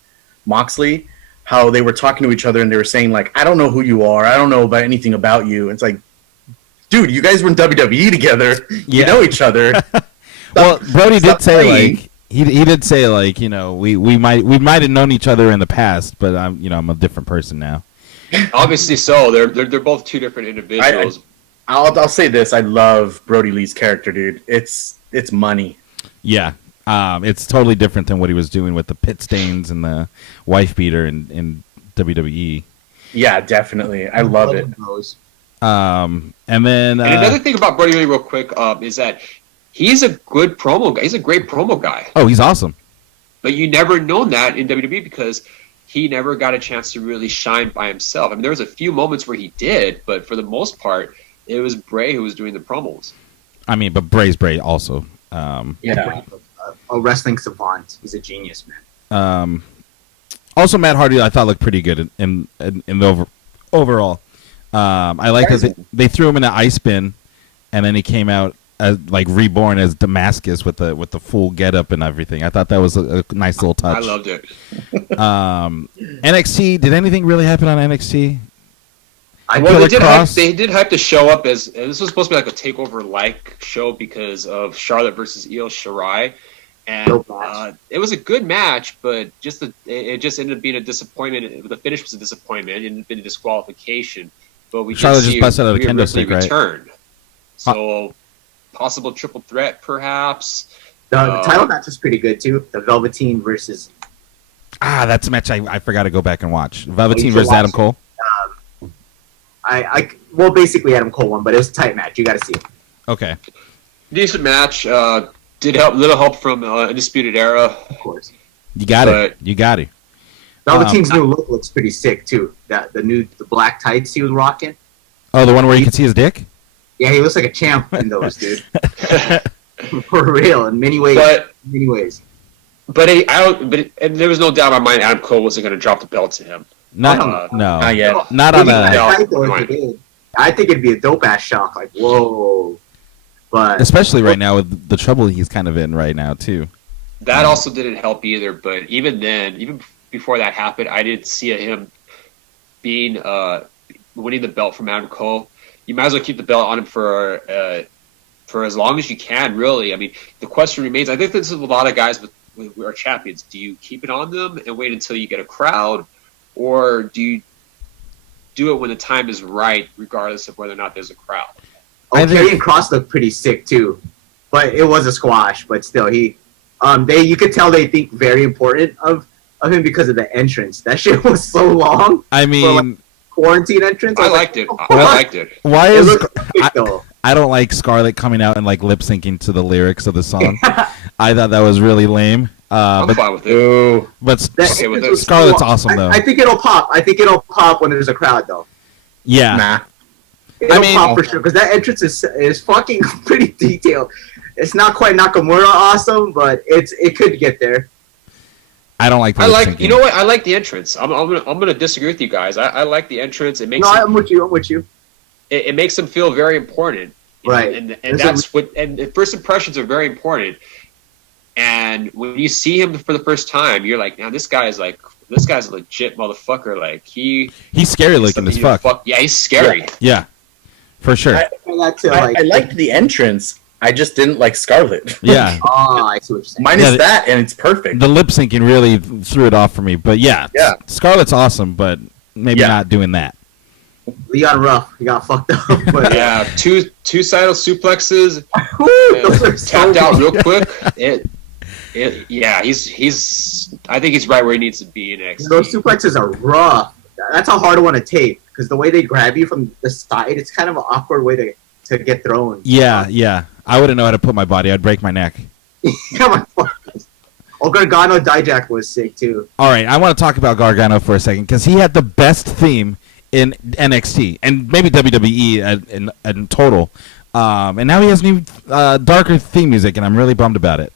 Moxley, how they were talking to each other and they were saying like, I don't know who you are, I don't know about anything about you. It's like, dude, you guys were in WWE together, you know each other. Well, Brody did say playing. like he did say like we might have known each other in the past, but I'm a different person now. Obviously, so they're both two different individuals. I'll say this: I love Brody Lee's character, dude. It's money. Yeah, it's totally different than what he was doing with the pit stains and the wife beater in WWE. Yeah, definitely. I love it. And then And another thing about Brody Lee, real quick, is that he's a good promo guy. He's a great promo guy. oh, he's awesome. But you never known that in WWE because he never got a chance to really shine by himself. I mean, there was a few moments where he did, but for the most part, it was Bray who was doing the promos. I mean, but Bray's Bray also. Yeah. A wrestling savant. He's a genius, man. Also, Matt Hardy, I thought looked pretty good in the overall. I like that they threw him in an ice bin, and then he came out as like reborn as Damascus with the full getup and everything. I thought that was a nice little touch. I loved it. NXT. Did anything really happen on NXT? Well, Killer Cross? they did have to show up as this was supposed to be like a takeover-like show because of Charlotte versus Io Shirai, and Dope match. it was a good match, but it just ended up being a disappointment. The finish was a disappointment. It ended up being a disqualification. But we Charlotte did just see busted out a Rhea kendo Ripley stick, right? return. So possible triple threat, perhaps. The title match was pretty good too. The Velveteen versus That's a match I forgot to go back and watch. Velveteen should versus watch Adam it. Cole. well, basically Adam Cole won, but it was a tight match. You got to see it. Okay. Decent match. Did help. Little help from Undisputed Era. Of course. You got it. You got it. Velveteen's new look looks pretty sick too. The black tights he was rocking. Oh, the one where you can see his dick? Yeah, he looks like a champ in those, dude. For real, in many ways. And there was no doubt in my mind Adam Cole wasn't going to drop the belt to him. Not Not yet. Not on a. I think it'd be a dope ass shock. Like, whoa. But Especially right now with the trouble he's kind of in right now too. That also didn't help either. But even then, even before that happened, I didn't see him being winning the belt from Adam Cole. You might as well keep the belt on him for as long as you can. Really, I mean, the question remains. I think this is a lot of guys with our champions. Do you keep it on them and wait until you get a crowd, or do do it when the time is right, regardless of whether or not there's a crowd. Oh, I think- Karrion Kross looked pretty sick too, but it was a squash. But still, you could tell they think very important of him because of the entrance. That shit was so long. I mean, Quarantine entrance. I was liked like, it. "Oh, I fuck." liked it. why It is looked sick though. I don't like Scarlett coming out and like lip syncing to the lyrics of the song. I thought that was really lame. I'm But fine with it. Ooh. That Okay with entrance it. was Scarlett's cool. awesome, though. I think it'll pop. I think it'll pop when there's a crowd though. yeah, Nah. It'll mean- pop for sure because that entrance is fucking pretty detailed. It's not quite Nakamura awesome, but it could get there. I don't like the I lip like, syncing. you know what? I like the entrance. I'm gonna disagree with you guys. I like the entrance. It makes No, them, I'm with you. I'm with you. it makes them feel very important. you know, Right. and There's that's what. And the first impressions are very important. And when you see him for the first time, you're like, "Now this guy's a legit motherfucker. Like He's scary looking as fuck. Yeah, he's scary. Yeah, for sure. I- I liked the entrance. I just didn't like Scarlett. Yeah, Oh, I see what you're saying. Minus Yeah, that, and it's perfect. the lip syncing really threw it off for me. But yeah, Yeah. Scarlett's awesome, but maybe Yeah. not doing that. Leon Ruff, he got fucked up. But Yeah, two sidle suplexes, Woo, those are so tapped out real weird. quick. Yeah, he's. I think he's right where he needs to be in NXT. Those suplexes are rough. That's a hard one to take because the way they grab you from the side, it's kind of an awkward way to get thrown. Yeah. I wouldn't know how to put my body. I'd break my neck. Come on. Oh, Gargano Dijak was sick too. All right, I want to talk about Gargano for a second because he had the best theme in NXT and maybe WWE in total. And now he has new darker theme music, and I'm really bummed about it.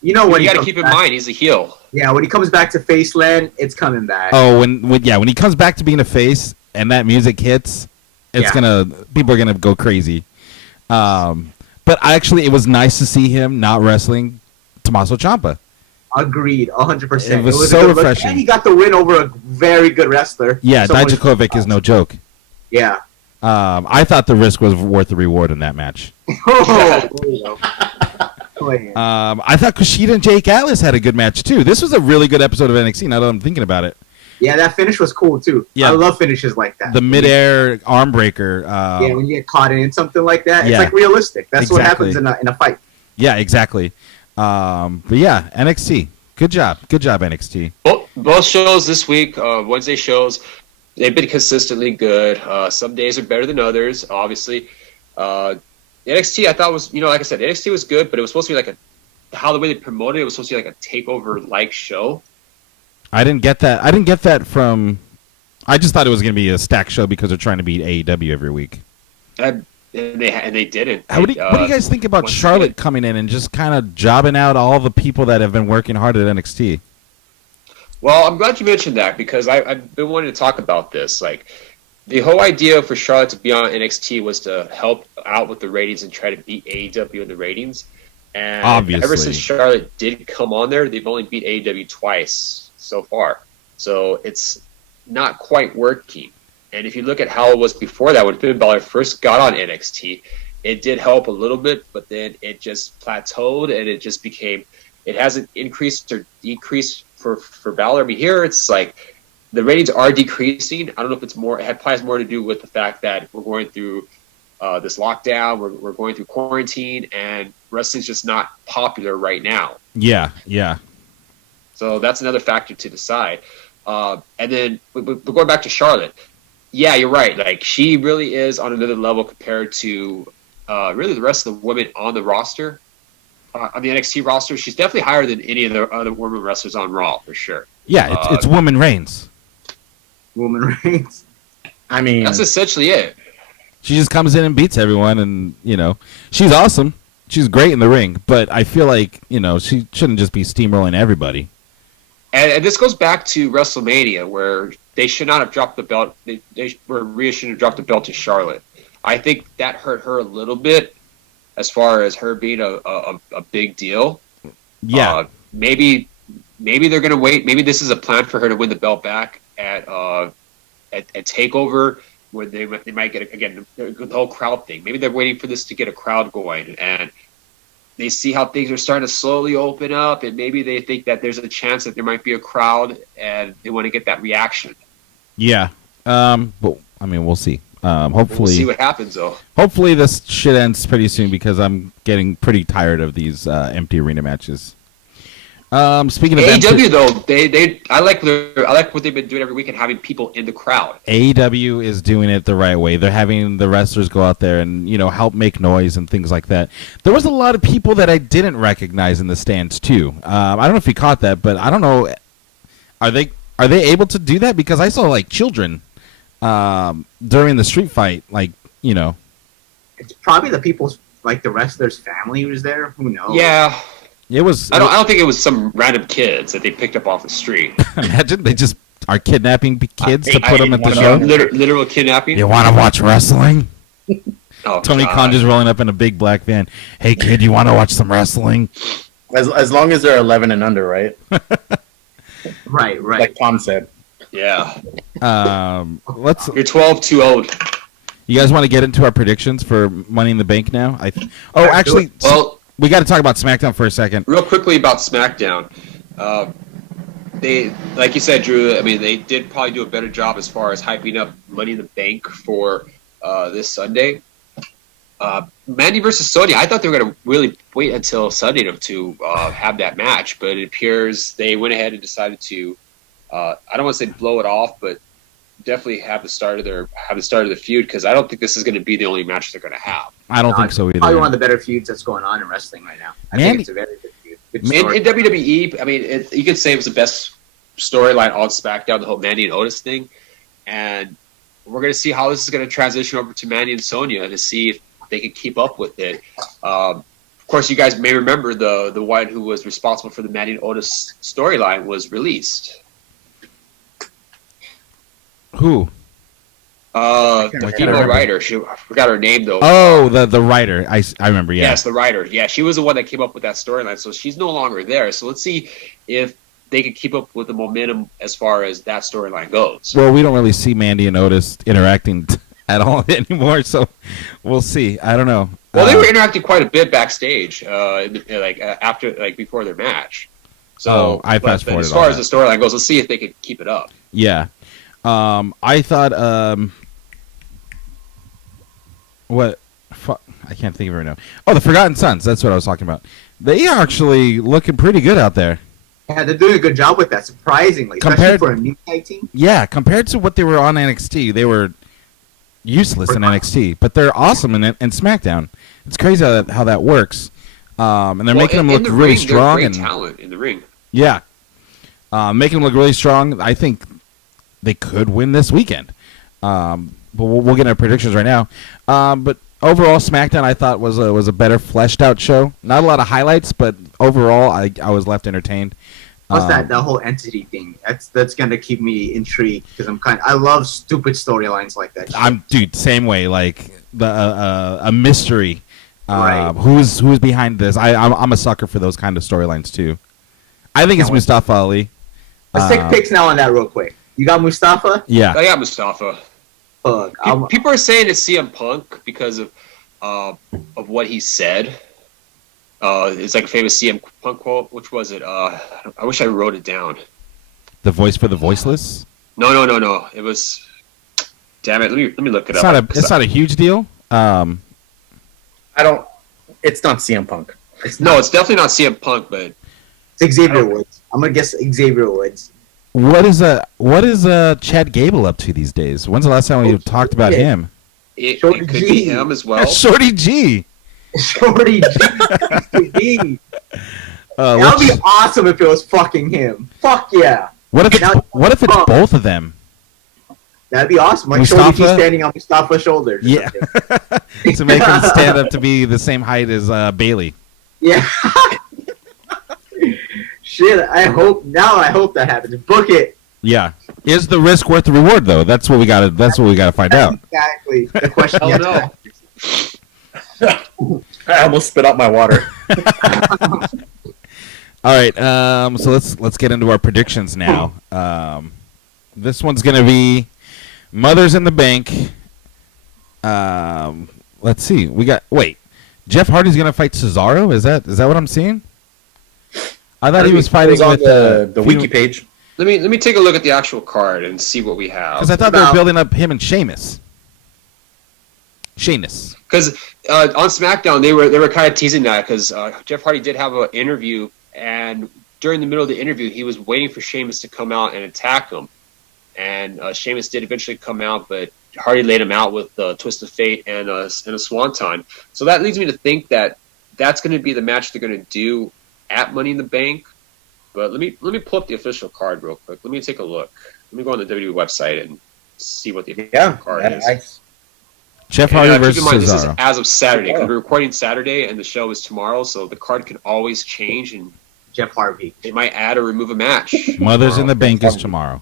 You know when You he got to comes keep in back- mind he's a heel. Yeah, when he comes back to Faceland, it's coming back. Oh, when he comes back to being a face and that music hits, it's Yeah. people are gonna go crazy. But it was nice to see him not wrestling Tommaso Ciampa. Agreed, 100%. It was a so good look, refreshing. and he got the win over a very good wrestler. Yeah, Someone- Dijakovic is no joke. Yeah. I thought the risk was worth the reward in that match. Oh, there you go. Go ahead. I thought Kushida and Jake Atlas had a good match too. This was a really good episode of NXT. Now that I'm thinking about it, Yeah, that finish was cool too. Yeah. I love finishes like that. the midair arm breaker. Yeah, when you get caught in something like that, Yeah. it's like realistic. That's what Exactly. happens in a fight. Yeah, exactly. But yeah, NXT. Good job, NXT. Both shows this week, Wednesday shows, they've been consistently good. Some days are better than others, obviously. NXT, I thought was, like I said, NXT was good, but it was supposed to be like the way they promoted it was supposed to be like a takeover-like show. I didn't get that from. I just thought it was going to be a stack show because they're trying to beat AEW every week. And they didn't. What do you guys think about once Charlotte again- coming in and just kind of jobbing out all the people that have been working hard at NXT? Well, I'm glad you mentioned that because I've been wanting to talk about this. Like, the whole idea for Charlotte to be on NXT was to help out with the ratings and try to beat AEW in the ratings. And Obviously. ever since Charlotte did come on there, they've only beat AEW twice so far. So it's not quite working. And if you look at how it was before that, when Finn Balor first got on NXT, it did help a little bit, but then it just plateaued and it just became, it hasn't increased or decreased for Balor. I mean, here it's like the ratings are decreasing. I don't know if it's more, it probably has more to do with the fact that we're going through this lockdown, we're going through quarantine, and wrestling's just not popular right now. Yeah. So that's another factor to decide. And then but going back to Charlotte, yeah, you're right. Like, she really is on another level compared to really the rest of the women on the roster, on the NXT roster. She's definitely higher than any of the other women wrestlers on Raw, for sure. Yeah, it's woman reigns. Woman Reigns. I mean, That's essentially it. She just comes in and beats everyone, and she's awesome. She's great in the ring, but I feel like she shouldn't just be steamrolling everybody. And this goes back to WrestleMania, where they should not have dropped the belt. Rhea shouldn't have dropped the belt to Charlotte. I think that hurt her a little bit, as far as her being a big deal. Yeah, Maybe they're gonna wait. Maybe this is a plan for her to win the belt back at Takeover, where they might get again the whole crowd thing. Maybe they're waiting for this to get a crowd going, and they see how things are starting to slowly open up, and maybe they think that there's a chance that there might be a crowd, and they want to get that reaction. yeah. But I mean, we'll see. We'll see Hopefully, what happens though. hopefully this shit ends pretty soon because I'm getting pretty tired of these empty arena matches. Speaking of AEW though, I like what they've been doing every week and having people in the crowd. AEW is doing it the right way. They're having the wrestlers go out there and help make noise and things like that. There was a lot of people that I didn't recognize in the stands too. I don't know if you caught that, but I don't know. Are they able to do that? Because I saw like children during the street fight, It's probably the people's, like the wrestler's family who's there. Who knows? Yeah, it was. I don't think it was some random kids that they picked up off the street. Imagine they just are kidnapping kids to I- put them at the I- show. Literal kidnapping. You want to watch wrestling? Oh, Tony God. Khan just rolling up in a big black van. Hey kid, you want to watch some wrestling? As long as they're 11 and under, right? Right. Like Tom said. Yeah, Let's. you're 12 too old. You guys want to get into our predictions for Money in the Bank now? Actually, Well, we got to talk about SmackDown for a second. real quickly about SmackDown. They, like you said, Drew. I mean, they did probably do a better job as far as hyping up Money in the Bank for this Sunday. Mandy versus Sonya. I thought they were going to really wait until Sunday to have that match, but it appears they went ahead and decided to. I don't want to say blow it off, but definitely have the start of the feud, because I don't think this is going to be the only match they're going to have. I don't think so Probably one either. of the better feuds that's going on in wrestling right now. I Mandy- think it's a very good feud. Good In story. WWE, I mean, you could say it was the best storyline on SmackDown, the whole Mandy and Otis thing, and we're going to see how this is going to transition over to Mandy and Sonya to see if they can keep up with it. Of course, you guys may remember the one who was responsible for the Mandy and Otis storyline was released. Who? The can't female remember. writer. I forgot her name though. Oh, the writer. I remember. Yeah. Yes, the writer. Yeah, she was the one that came up with that storyline. So she's no longer there. So let's see if they can keep up with the momentum as far as that storyline goes. Well, we don't really see Mandy and Otis interacting at all anymore, so we'll see. I don't know. Well, they were interacting quite a bit backstage, before their match. So Oh, I but fast-forwarded as far all as the storyline goes, let's see if they can keep it up. Yeah. I thought. What? I can't think of it right now. Oh, the Forgotten Sons. That's what I was talking about. They are actually looking pretty good out there. Yeah, they're doing a good job with that, surprisingly. Especially Compared- for a new tag team. Yeah, compared to what they were on NXT, they were useless in NXT, but they're awesome in SmackDown. It's crazy how that works. And they're making them in look the really ring, strong. They're And great talent in the ring. yeah, making them look really strong. I think they could win this weekend. But we'll get into our predictions right now. But overall, SmackDown I thought was a better fleshed out show. Not a lot of highlights, but overall I was left entertained. Plus that whole entity thing. That's gonna keep me intrigued because I love stupid storylines like that. Dude, same way. Like a mystery. Right. Who's behind this? I'm a sucker for those kind of storylines too. I think it's Mustafa Ali. Let's take picks now on that real quick. You got Mustafa? Yeah. I got Mustafa. Fuck. People are saying it's CM Punk because of what he said. It's like a famous CM Punk quote. Which was it? I wish I wrote it down. The voice for the voiceless. No. It was. Damn it! Let me look it It's up. not a huge deal. It's not CM Punk. It's It's definitely not CM Punk, but It's Xavier Woods. I'm gonna guess Xavier Woods. What is Chad Gable up to these days? When's the last time we talked about shit. him? it Shorty could G. be him as well. Shorty G. Shorty G. Uh, That would be let's- awesome if it was fucking him. Fuck yeah. what if it's both of them? That'd be awesome. Like Shorty G Mustafa? standing on Mustafa's shoulders. or Yeah. something. To make him stand up to be the same height as Bailey. Yeah. Shit, I hope that happens. Book it. Yeah. Is the risk worth the reward though? That's what we got to find out. Exactly. The question Oh you no! have to ask. I almost spit out my water. All right, so let's get into our predictions now. This one's gonna be Mothers in the Bank. Let's see. Jeff Hardy's gonna fight Cesaro. Is that what I'm seeing? I thought he was fighting It was on with the wiki page. Let me take a look at the actual card and see what we have. Because I thought they were About- building up him and Sheamus. Because on SmackDown they were kind of teasing that because Jeff Hardy did have an interview, and during the middle of the interview he was waiting for Sheamus to come out and attack him, and Sheamus did eventually come out, but Hardy laid him out with Twist of Fate and a Swanton. So that leads me to think that that's going to be the match they're going to do at Money in the Bank. But let me pull up the official card real quick. Let me take a look. Let me go on the WWE website and see what the official card is. Jeff And, Hardy keep in versus mind, this is Cesaro. as of Saturday because we're recording Saturday and the show is tomorrow, so the card can always change and Jeff Harvey. they might add or remove a match. Mothers in the Bank is tomorrow.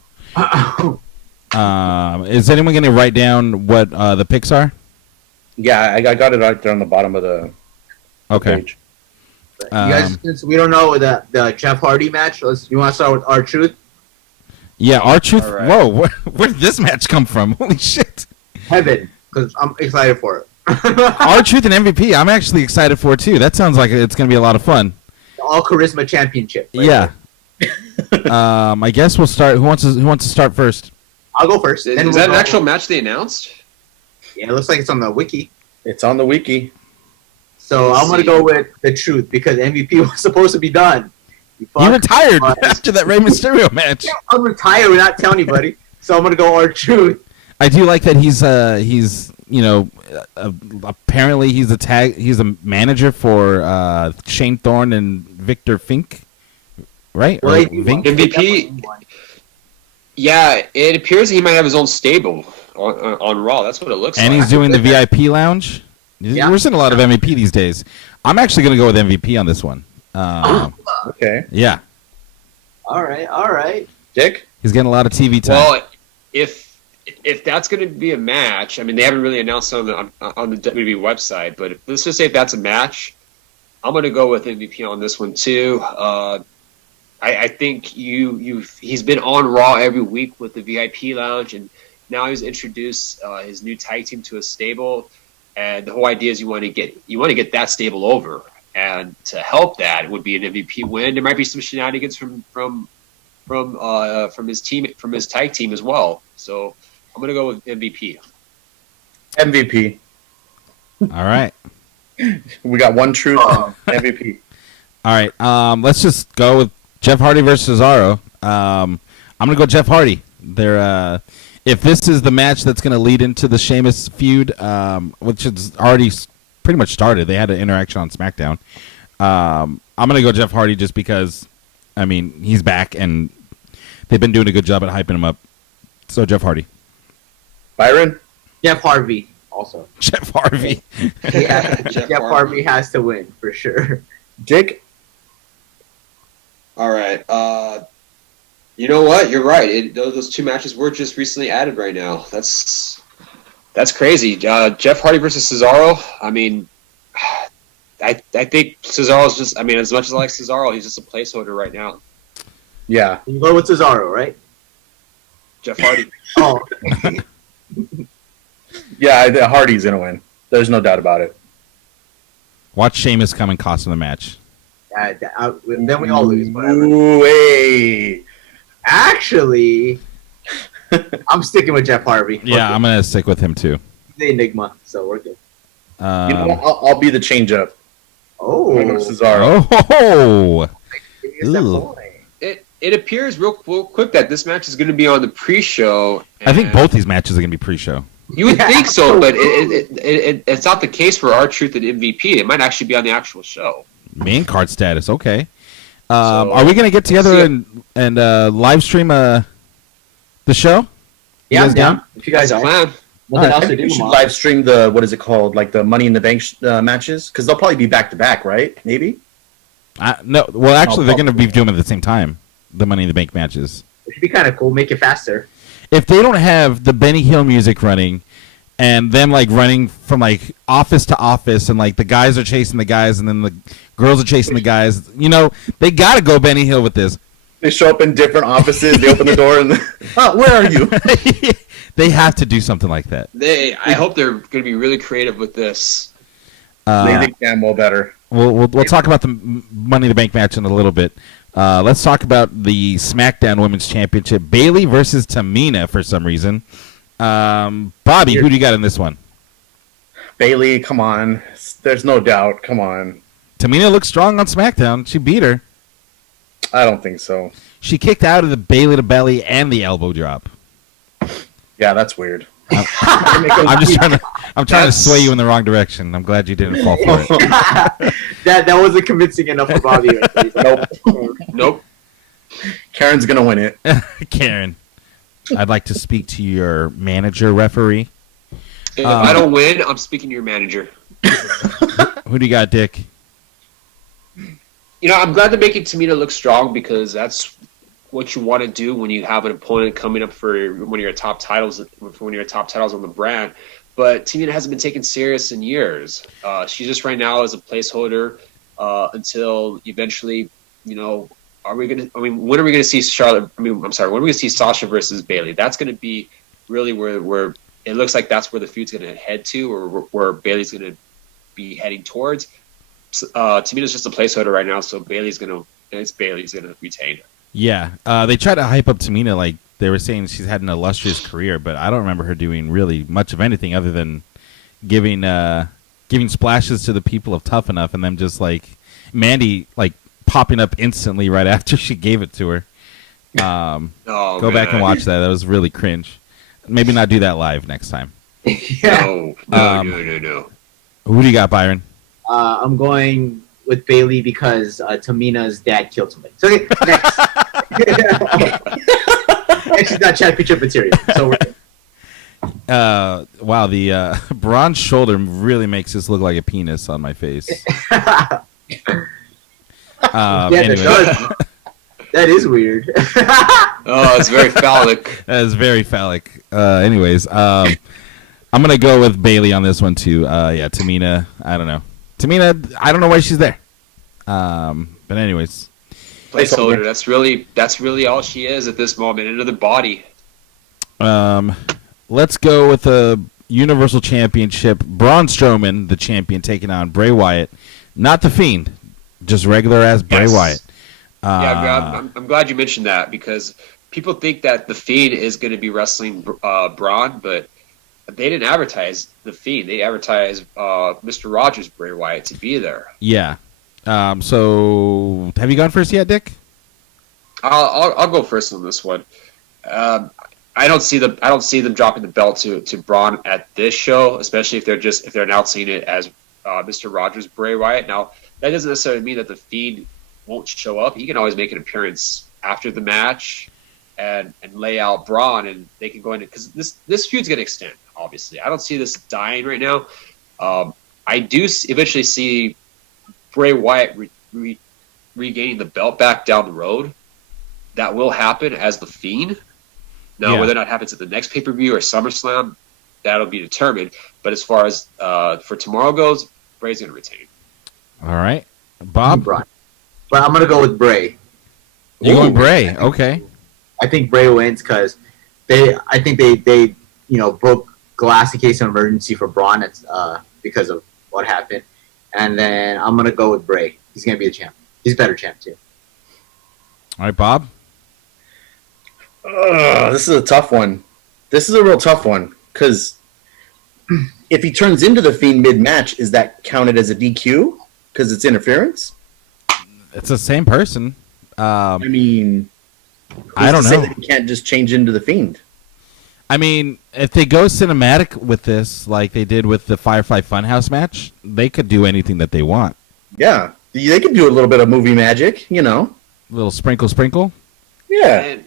Is anyone going to write down what the picks are? Yeah, I got it right there on the bottom of the Okay. page. You guys, since we don't know the Jeff Hardy match, you want to start with R-Truth? Yeah, R-Truth. All right. Whoa, where did this match come from? Holy shit. Heaven, because I'm excited for it. R-Truth and MVP, I'm actually excited for too. That sounds like it's going to be a lot of fun. All Charisma Championship. right Yeah. there. I guess we'll start. Who wants to start first? I'll go first. Is then that we'll an go- actual match they announced? Yeah, it looks like it's on the wiki. It's on the wiki. So Let's I'm gonna see. go with the truth because MVP was supposed to be done. You He fuck. retired after that Rey Mysterio match. I'm retired without telling anybody. So I'm gonna go R-Truth. I do like that he's apparently he's a manager for Shane Thorne and Victor Fink, right? Or Well, Vink? MVP? Yeah, it appears he might have his own stable on Raw. That's what it looks And like. he's doing the VIP lounge. Yeah. We're seeing a lot of MVP these days. I'm actually going to go with MVP on this one. Okay. Yeah, All right. Dick? he's getting a lot of TV time. Well, if that's going to be a match, I mean, they haven't really announced it on the WWE website, but let's just say if that's a match, I'm going to go with MVP on this one too. I think he's been on Raw every week with the VIP lounge, and now he's introduced his new tag team to a stable, and the whole idea is you want to get that stable over, and to help that would be an MVP win. There might be some shenanigans from his tag team as well. So I'm gonna go with MVP. MVP. All right. We got one truth and MVP. All right. Let's just go with Jeff Hardy versus Cesaro. I'm gonna go Jeff Hardy. If this is the match that's gonna lead into the Sheamus feud, which has already pretty much started, they had an interaction on SmackDown. I'm gonna go Jeff Hardy just because, I mean, he's back and they've been doing a good job at hyping him up. So Jeff Hardy. Byron? Jeff Harvey also. Jeff Harvey. Yeah, Jeff Jeff Harvey. Harvey has to win for sure. Dick? All right. You know what? You're right. Those two matches were just recently added right now. That's crazy. Jeff Hardy versus Cesaro. I mean, I think Cesaro's just. I mean, as much as I like Cesaro, he's just a placeholder right now. Yeah. You go with Cesaro, right? Jeff Hardy. Oh, Yeah, Hardy's going to win. There's no doubt about it. Watch Sheamus come and cost him the match. then we all lose. Whatever. Ooh, hey. Actually, I'm sticking with Jeff Harvey. Yeah, I'm gonna stick with him too. He's the Enigma, so we're good. You know what? I'll be the change-up. Oh, I'm going to go Cesaro. Oh, give us that Ooh. point. It appears real quick that this match is going to be on the pre-show. I think and both these matches are gonna be pre-show. You would Yeah, think so, but absolutely. it's not the case for R-Truth and MVP. It might actually be on the actual show. Main card status, okay. So, Are we gonna get together see and live stream the show? Yeah, You I'm guys down. down? If you guys That's the are. plan. Nothing else I to think do. we should Mom. live stream the, what is it called? Like the Money in the Bank matches? Because they'll probably be back-to-back, right? Maybe? No, well, actually, they're Oh, gonna be doing them at the same time. The Money in the Bank matches. It should be kind of cool. Make it faster. If they don't have the Benny Hill music running, and them like running from like office to office, and like the guys are chasing the guys, and then the girls are chasing the guys, they gotta go Benny Hill with this. They show up in different offices. They open the door and, oh, where are you? They have to do something like that. I hope they're going to be really creative with this. They think Gamble better. We'll talk about the Money in the Bank match in a little bit, Let's talk about the SmackDown Women's Championship. Bailey versus Tamina for some reason. Bobby, who do you got in this one? Bailey, come on. There's no doubt. Come on. Tamina looks strong on SmackDown. She beat her. I don't think so. She kicked out of the Bailey to belly and the elbow drop. Yeah, that's weird. I'm trying to sway you in the wrong direction. I'm glad you didn't fall for it. that wasn't convincing enough for Bobby. Nope. Karen's gonna win it. Karen, I'd like to speak to your manager referee. If I don't win, I'm speaking to your manager. Who do you got, Dick? You know, I'm glad they're making Tamina look strong because that's what you want to do when you have an opponent coming up for one of your top titles, on the brand. But Tamina hasn't been taken serious in years. She just right now is a placeholder until eventually, you know, when are we gonna see Charlotte? When are we gonna see Sasha versus Bailey? That's gonna be really where it looks like that's where the feud's gonna head to, or where Bailey's gonna be heading towards. Tamina's just a placeholder right now, so Bailey's gonna retain. Yeah, they tried to hype up Tamina like they were saying she's had an illustrious career, but I don't remember her doing really much of anything other than giving splashes to the people of Tough Enough, and then just like Mandy like popping up instantly right after she gave it to her. Go back and watch that. That was really cringe. Maybe not do that live next time. No. Who do you got, Byron? I'm going with Bailey because Tamina's dad killed somebody. So okay, next. And she's not championship material. So we're good. Wow, the bronze shoulder really makes this look like a penis on my face. Anyway. That is weird. Oh, it's very phallic. That is very phallic. Anyways, I'm gonna go with Bailey on this one too. Yeah, Tamina. I don't know. Tamina. I don't know why she's there. But anyways, Placeholder. That's really all she is at this moment. Another body. let's go with the Universal Championship. Braun Strowman, the champion, taking on Bray Wyatt, not the Fiend, just regular ass Bray Wyatt. Yeah, I'm glad you mentioned that because people think that the Fiend is going to be wrestling Braun, but they didn't advertise the Fiend. They advertised Mr. Rogers, Bray Wyatt, to be there. Yeah. So, have you gone first yet, Dick? I'll go first on this one. I don't see them dropping the belt to Braun at this show, especially if they're announcing it as Mr. Rogers, Bray Wyatt. Now, that doesn't necessarily mean that the Fiend won't show up. He can always make an appearance after the match and lay out Braun, and they can go into, because this feud's going to extend. Obviously, I don't see this dying right now. I do eventually see Bray Wyatt regaining the belt back down the road. That will happen as the Fiend. Now, whether or not it happens at the next pay-per-view or SummerSlam, that'll be determined. But as far as for tomorrow goes, Bray's going to retain. All right. Bob? But I'm going to go with Bray. You're going Bray. Okay. I think Bray wins because I think they broke glass in case of emergency for Braun because of what happened. And then I'm going to go with Bray. He's going to be the champ. He's a better champ, too. All right, Bob? This is a tough one. This is a real tough one because if he turns into the Fiend mid-match, is that counted as a DQ because it's interference? It's the same person. I mean, I don't know. Say that he can't just change into the Fiend. I mean, if they go cinematic with this, like they did with the Firefly Funhouse match, they could do anything that they want. Yeah, they could do a little bit of movie magic, A little sprinkle. Yeah. And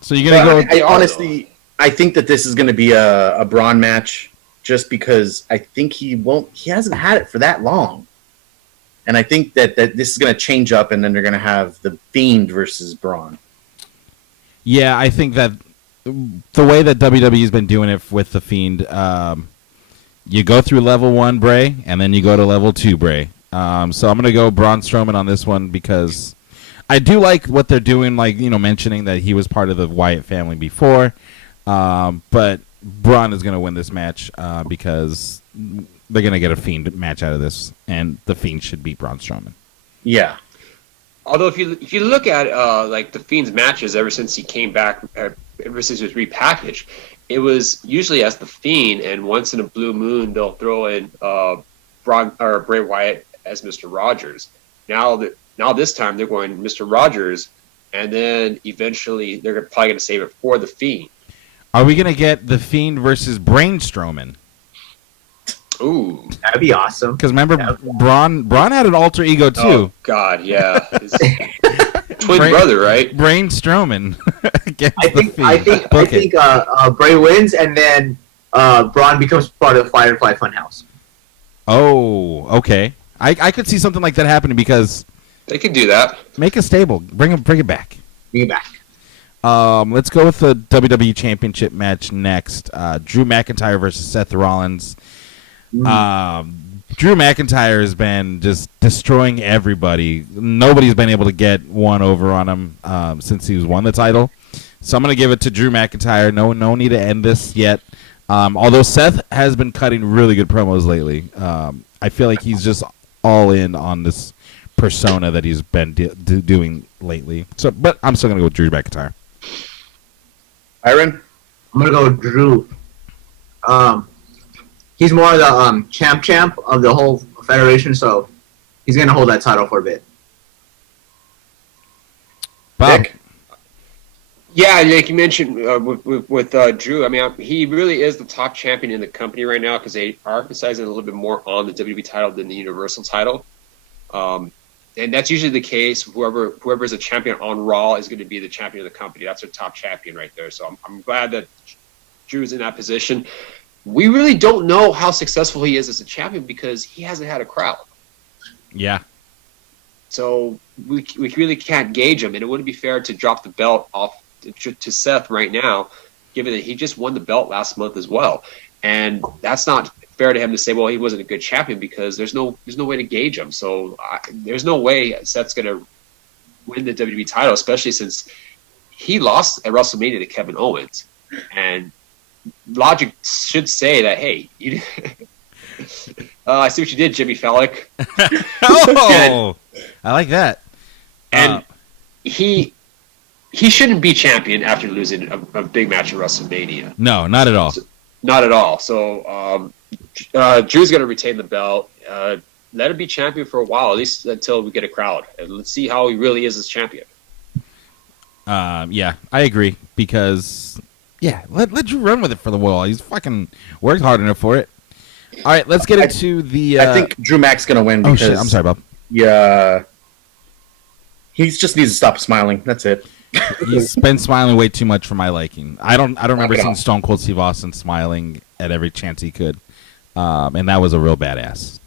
So you're gonna go. I think that this is going to be a Braun match, just because I think he hasn't had it for that long, and I think that this is going to change up, and then they're going to have the Fiend versus Braun. Yeah, I think that the way that WWE's been doing it with the Fiend, you go through level 1 Bray, and then you go to level 2 Bray. So I'm gonna go Braun Strowman on this one because I do like what they're doing, like, mentioning that he was part of the Wyatt family before. But Braun is going to win this match because they're going to get a Fiend match out of this, and the Fiend should beat Braun Strowman. Yeah. although if you look at like the Fiend's matches ever since he came back, ever since he was repackaged, it was usually as the Fiend, and once in a blue moon they'll throw in Bray Wyatt as Mr. Rogers. Now this time they're going Mr. Rogers, and then eventually they're probably going to save it for the Fiend. Are we gonna get the Fiend versus Braun Strowman? Ooh, That'd be awesome. Because remember, Braun had an alter ego too. oh God, yeah, his twin brother, right? Braun Strowman against I the think Fiend. I think Book I it. think Bray wins, and then Braun becomes part of Firefly Funhouse. Oh, okay. I could see something like that happening because They could do that. make a stable, bring it back. Bring it back. Let's go with the WWE Championship match next. Drew McIntyre versus Seth Rollins. Drew McIntyre has been just destroying everybody. Nobody's been able to get one over on him since he's won the title. So I'm going to give it to Drew McIntyre. No need to end this yet. Although Seth has been cutting really good promos lately. I feel like he's just all in on this persona that he's been doing lately. So, but I'm still going to go with Drew McIntyre. Byron? I'm gonna go with Drew. He's more the champ of the whole federation, so he's gonna hold that title for a bit. Bob. Nick? Yeah, like you mentioned with Drew, I mean, he really is the top champion in the company right now because they are emphasizing a little bit more on the WWE title than the Universal title. And that's usually the case. Whoever is a champion on Raw is going to be the champion of the company. That's their top champion right there. So I'm glad that Drew's in that position. We really don't know how successful he is as a champion because he hasn't had a crowd. Yeah. So we really can't gauge him, and it wouldn't be fair to drop the belt off to Seth right now, given that he just won the belt last month as well. And that's not fair to him to say, well, he wasn't a good champion because there's no way to gauge him. So there's no way Seth's going to win the WWE title, especially since he lost at WrestleMania to Kevin Owens. And logic should say that, hey, you I see what you did, Jimmy Fallon. Oh, I like that. And he shouldn't be champion after losing a big match at WrestleMania. No, not at all. Not at all. So Drew's going to retain the belt. Let him be champion for a while, at least until we get a crowd. And let's see how he really is as champion. Yeah, I agree because let Drew run with it for the while. He's fucking worked hard enough for it. All right, let's get into the. I think Drew Mac's going to win Oh because shit! I'm sorry, Bob. Yeah, he just needs to stop smiling. That's it. He's been smiling way too much for my liking. I don't remember it seeing off. Stone Cold Steve Austin smiling at every chance he could, and that was a real badass.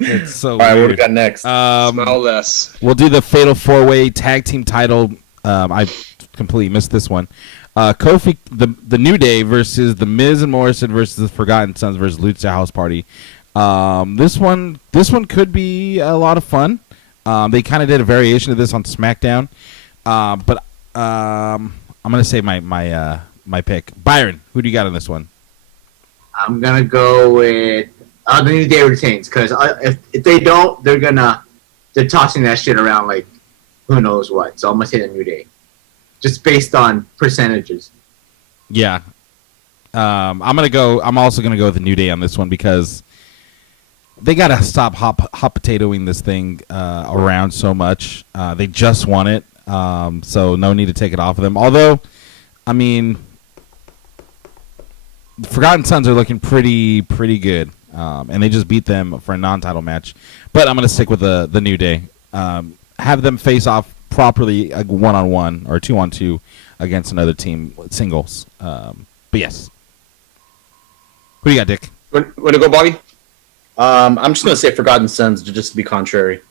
It's so All right, what do weird. we got next? Smile less. We'll do the Fatal 4-Way Tag Team title. I completely missed this one. Kofi, the New Day versus the Miz and Morrison versus the Forgotten Sons versus Lucha House Party. This one could be a lot of fun. They kind of did a variation of this on SmackDown, but I'm gonna say my pick. Byron, who do you got on this one? I'm gonna go with the New Day retains because if they don't, they're tossing that shit around like who knows what. So I'm gonna say the New Day, just based on percentages. Yeah, I'm also gonna go with the New Day on this one because they gotta stop hot potatoing this thing around so much. They just won it, so no need to take it off of them. Although, I mean, the Forgotten Sons are looking pretty good, and they just beat them for a non-title match. But I'm gonna stick with the New Day. Have them face off properly, 1-on-1 or 2-on-2 against another team singles. But yes, who do you got, Dick? Want to go, Bobby? I'm just going to say Forgotten Sons just to be contrary.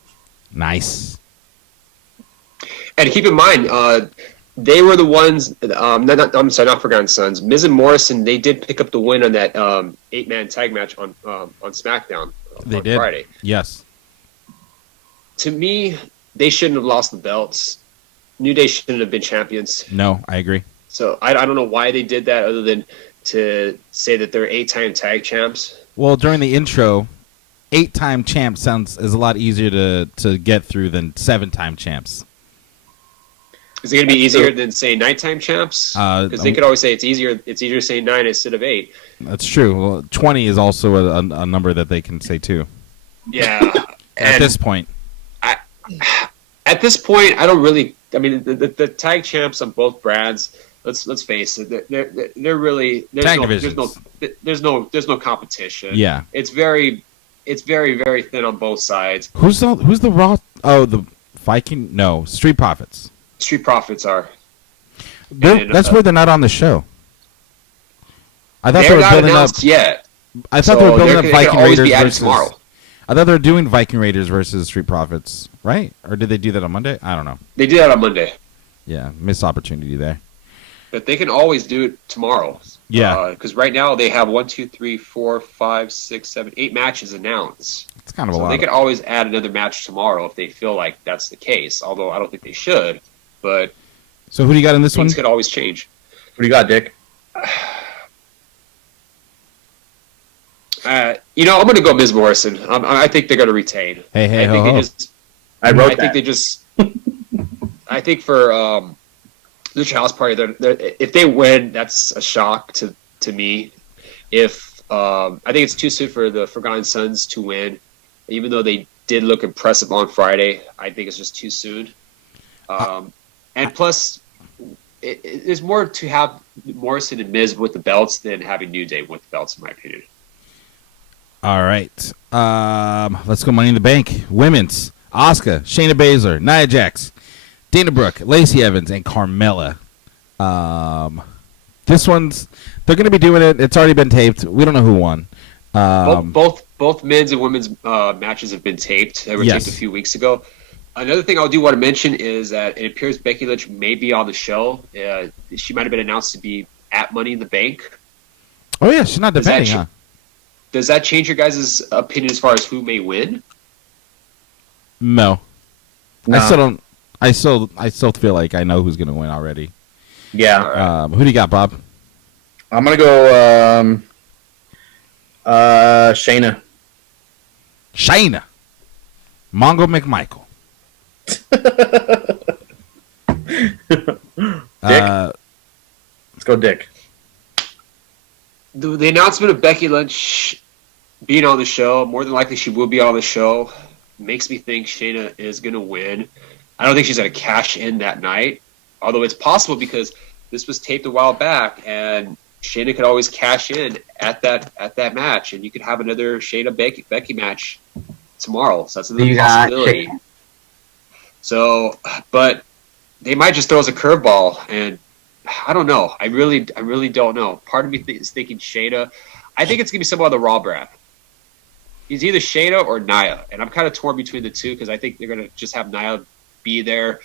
Nice. And keep in mind, they were the ones. I'm sorry, not Forgotten Sons. Miz and Morrison. They did pick up the win on that 8-man tag match on SmackDown They on did. Friday. Yes. To me, they shouldn't have lost the belts. New Day shouldn't have been champions. No, I agree. So I don't know why they did that, other than to say that they're 8-time tag champs. Well, during the intro, 8-time champ is a lot easier to get through than 7-time champs. Is it going to be easier than say 9-time champs? Because they could always say it's easier. It's easier saying 9 instead of 8. That's true. Well, 20 is also a number that they can say too. Yeah. At this point. At this point, I don't really. I mean, the tag champs on both brands. Let's face it. They're really Tag divisions. There's no competition. Yeah. It's very very thin on both sides. Who's the Raw? Oh, the Viking. No, Street Profits. Street Profits are. That's where they're not on the show. I thought they They're were not building up. announced yet. I thought So they were building up they could Viking always Raiders be added versus. tomorrow. I thought they were doing Viking Raiders versus Street Profits, right? Or did they do that on Monday? I don't know. They did that on Monday, Yeah, missed opportunity there. but they can always do it tomorrow. Yeah. Because right now they have 1, 2, 3, 4, 5, 6, 7, 8 matches announced. It's kind of a So lot. they could always add another match tomorrow if they feel like that's the case. Although I don't think they should, but So who do you got in this one? things could always change. What do you got, Dick? I'm going to go Ms. Morrison. I think they're going to retain. Hey, I think ho, ho. they just. I wrote I think that. they just. I think for the Child's Party, if they win, that's a shock to me. If I think it's too soon for the Forgotten Sons to win, even though they did look impressive on Friday. I think it's just too soon. And plus, there's more to have Morrison and Miz with the belts than having New Day with the belts, in my opinion. All right. Let's go Money in the Bank. Women's. Asuka, Shayna Baszler, Nia Jax, Dana Brooke, Lacey Evans, and Carmella. This one's... They're going to be doing it. It's already been taped. We don't know who won. Both men's and women's matches have been taped. They were Yes. taped a few weeks ago. Another thing I do want to mention is that it appears Becky Lynch may be on the show. She might have been announced to be at Money in the Bank. Oh, yeah. She's not Does that defending, huh? Does that change your guys' opinion as far as who may win? No. Nah. I still don't... I still feel like I know who's going to win already. Yeah. Who do you got, Bob? I'm gonna go Shayna. Shayna. Mongo McMichael. Dick? Let's go, Dick. The announcement of Becky Lynch being on the show, more than likely she will be on the show, makes me think Shayna is going to win. I don't think she's going to cash in that night, although it's possible because this was taped a while back, and Shayna could always cash in at that match, and you could have another Shayna Becky match tomorrow. So that's another possibility. So, but they might just throw us a curveball, and I don't know. I really don't know. Part of me is thinking Shayna. I think it's gonna be someone on the Raw brand. He's either Shayna or Nia, and I'm kind of torn between the two because I think they're gonna just have Nia be there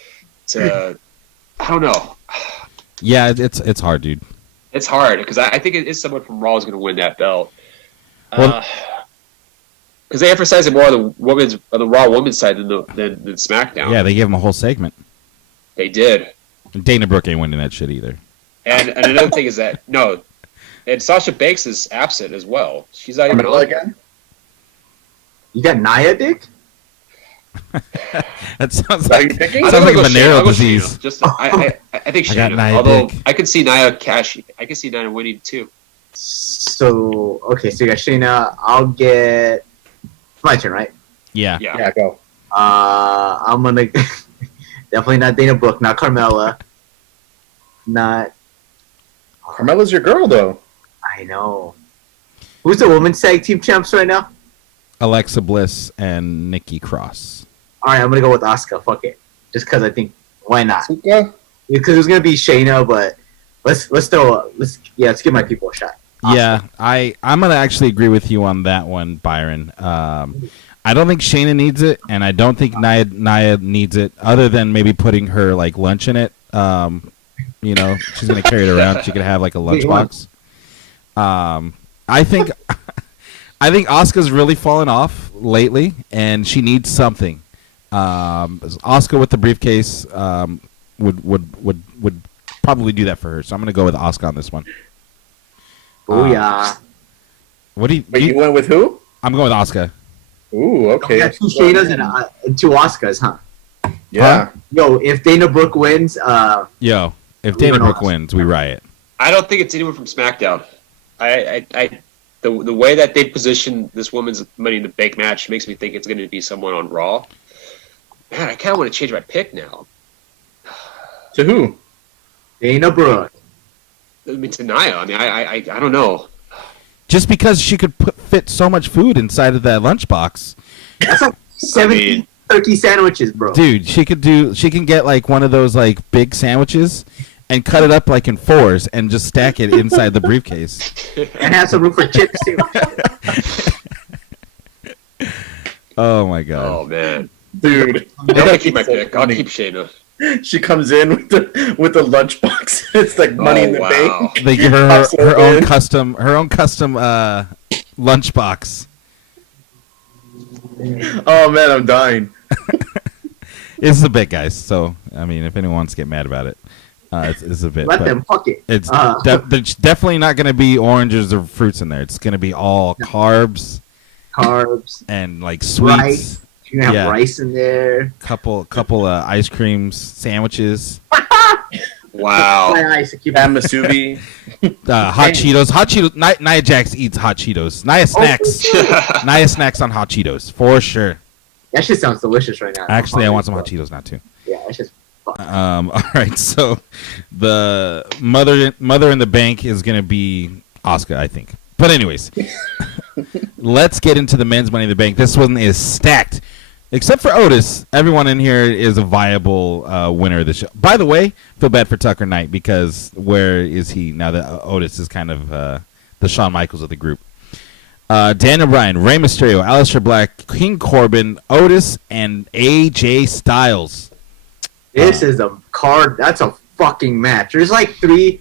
to. I don't know. Yeah, it's hard, dude. It's hard because I think it is someone from Raw is going to win that belt. Well- Because they emphasize it more on the Raw women's side than SmackDown. Yeah, they gave him a whole segment. They did. And Dana Brooke ain't winning that shit either. And another thing is that and Sasha Banks is absent as well. She's not even on. Again? You got Nia, Dick? That sounds Are you like picking? I'm sounds gonna like a go Shayna. Venereal I'll go disease. Shayna. Just I think I got Shayna. Nia Although Dick. I could see Nia cash. I could see Nia winning too. So, okay, so you got Shayna. I'll get... It's my turn, right? Yeah. Yeah. Yeah, go. I'm gonna... Definitely not Dana Brooke, not Carmella. Not... Carmella's your girl, though. I know. Who's the women's tag team champs right now? Alexa Bliss and Nikki Cross. Alright, I'm gonna go with Asuka. Fuck it. Just because I think... Why not? Suka? Because it was gonna be Shayna, but... Let's give my people a shot. Yeah, I'm gonna actually agree with you on that one, Byron. I don't think Shayna needs it, and I don't think Nia needs it, other than maybe putting her like lunch in it. She's gonna carry it around. She could have like a lunchbox. I think Asuka's really fallen off lately, and she needs something. Asuka with the briefcase would probably do that for her. So I'm gonna go with Asuka on this one. Booyah. What do you? But you went with who? I'm going with Asuka. Ooh, okay. We got 2 Shaynas and 2 Oscars, huh? Yeah. Yo, if Dana Brooke wins, Yo, if We Dana went Brooke off. wins, we riot. I don't think it's anyone from SmackDown. The way that they position this woman's Money in the Bank match makes me think it's going to be someone on Raw. Man, I kind of want to change my pick now. To who? Dana Brooke. I mean, to Nia. I mean, I don't know. Just because she could fit so much food inside of that lunchbox. That's like 70 turkey sandwiches, bro. Dude, she can get like one of those like big sandwiches and cut it up like in 4s and just stack it inside the briefcase. And have some room for chips, too. Oh my god. Oh man, Dude. I'll keep my It's so pick. I'll funny. keep Shayna. She comes in with the lunchbox. It's like money in the bank. They give her Pops her it own in. custom lunchbox. Oh man, I'm dying. It's a bit, guys. So I mean, if anyone wants to get mad about it, it's a bit. Let but them fuck it. It's Uh, there's definitely not going to be oranges or fruits in there. It's going to be all carbs Carbs, and like sweets. rice. You can have Yeah. rice in there. Couple ice creams, sandwiches, Wow. My ice to keep Pam Masubi. hot Cheetos. Hot Cheetos. Nia Jax eats hot Cheetos. Nia snacks. Nia snacks on hot Cheetos for sure. That shit sounds delicious right now. Actually, I want some hot Cheetos now too. Yeah, that's just All right, so the mother in the bank is gonna be Asuka, I think. But anyways, let's get into the men's Money in the Bank. This one is stacked, except for Otis. Everyone in here is a viable winner of the show. By the way, feel bad for Tucker Knight because where is he now that Otis is kind of the Shawn Michaels of the group? Daniel Bryan, Rey Mysterio, Aleister Black, King Corbin, Otis, and AJ Styles. this is a card. That's a fucking match. There's like 3-4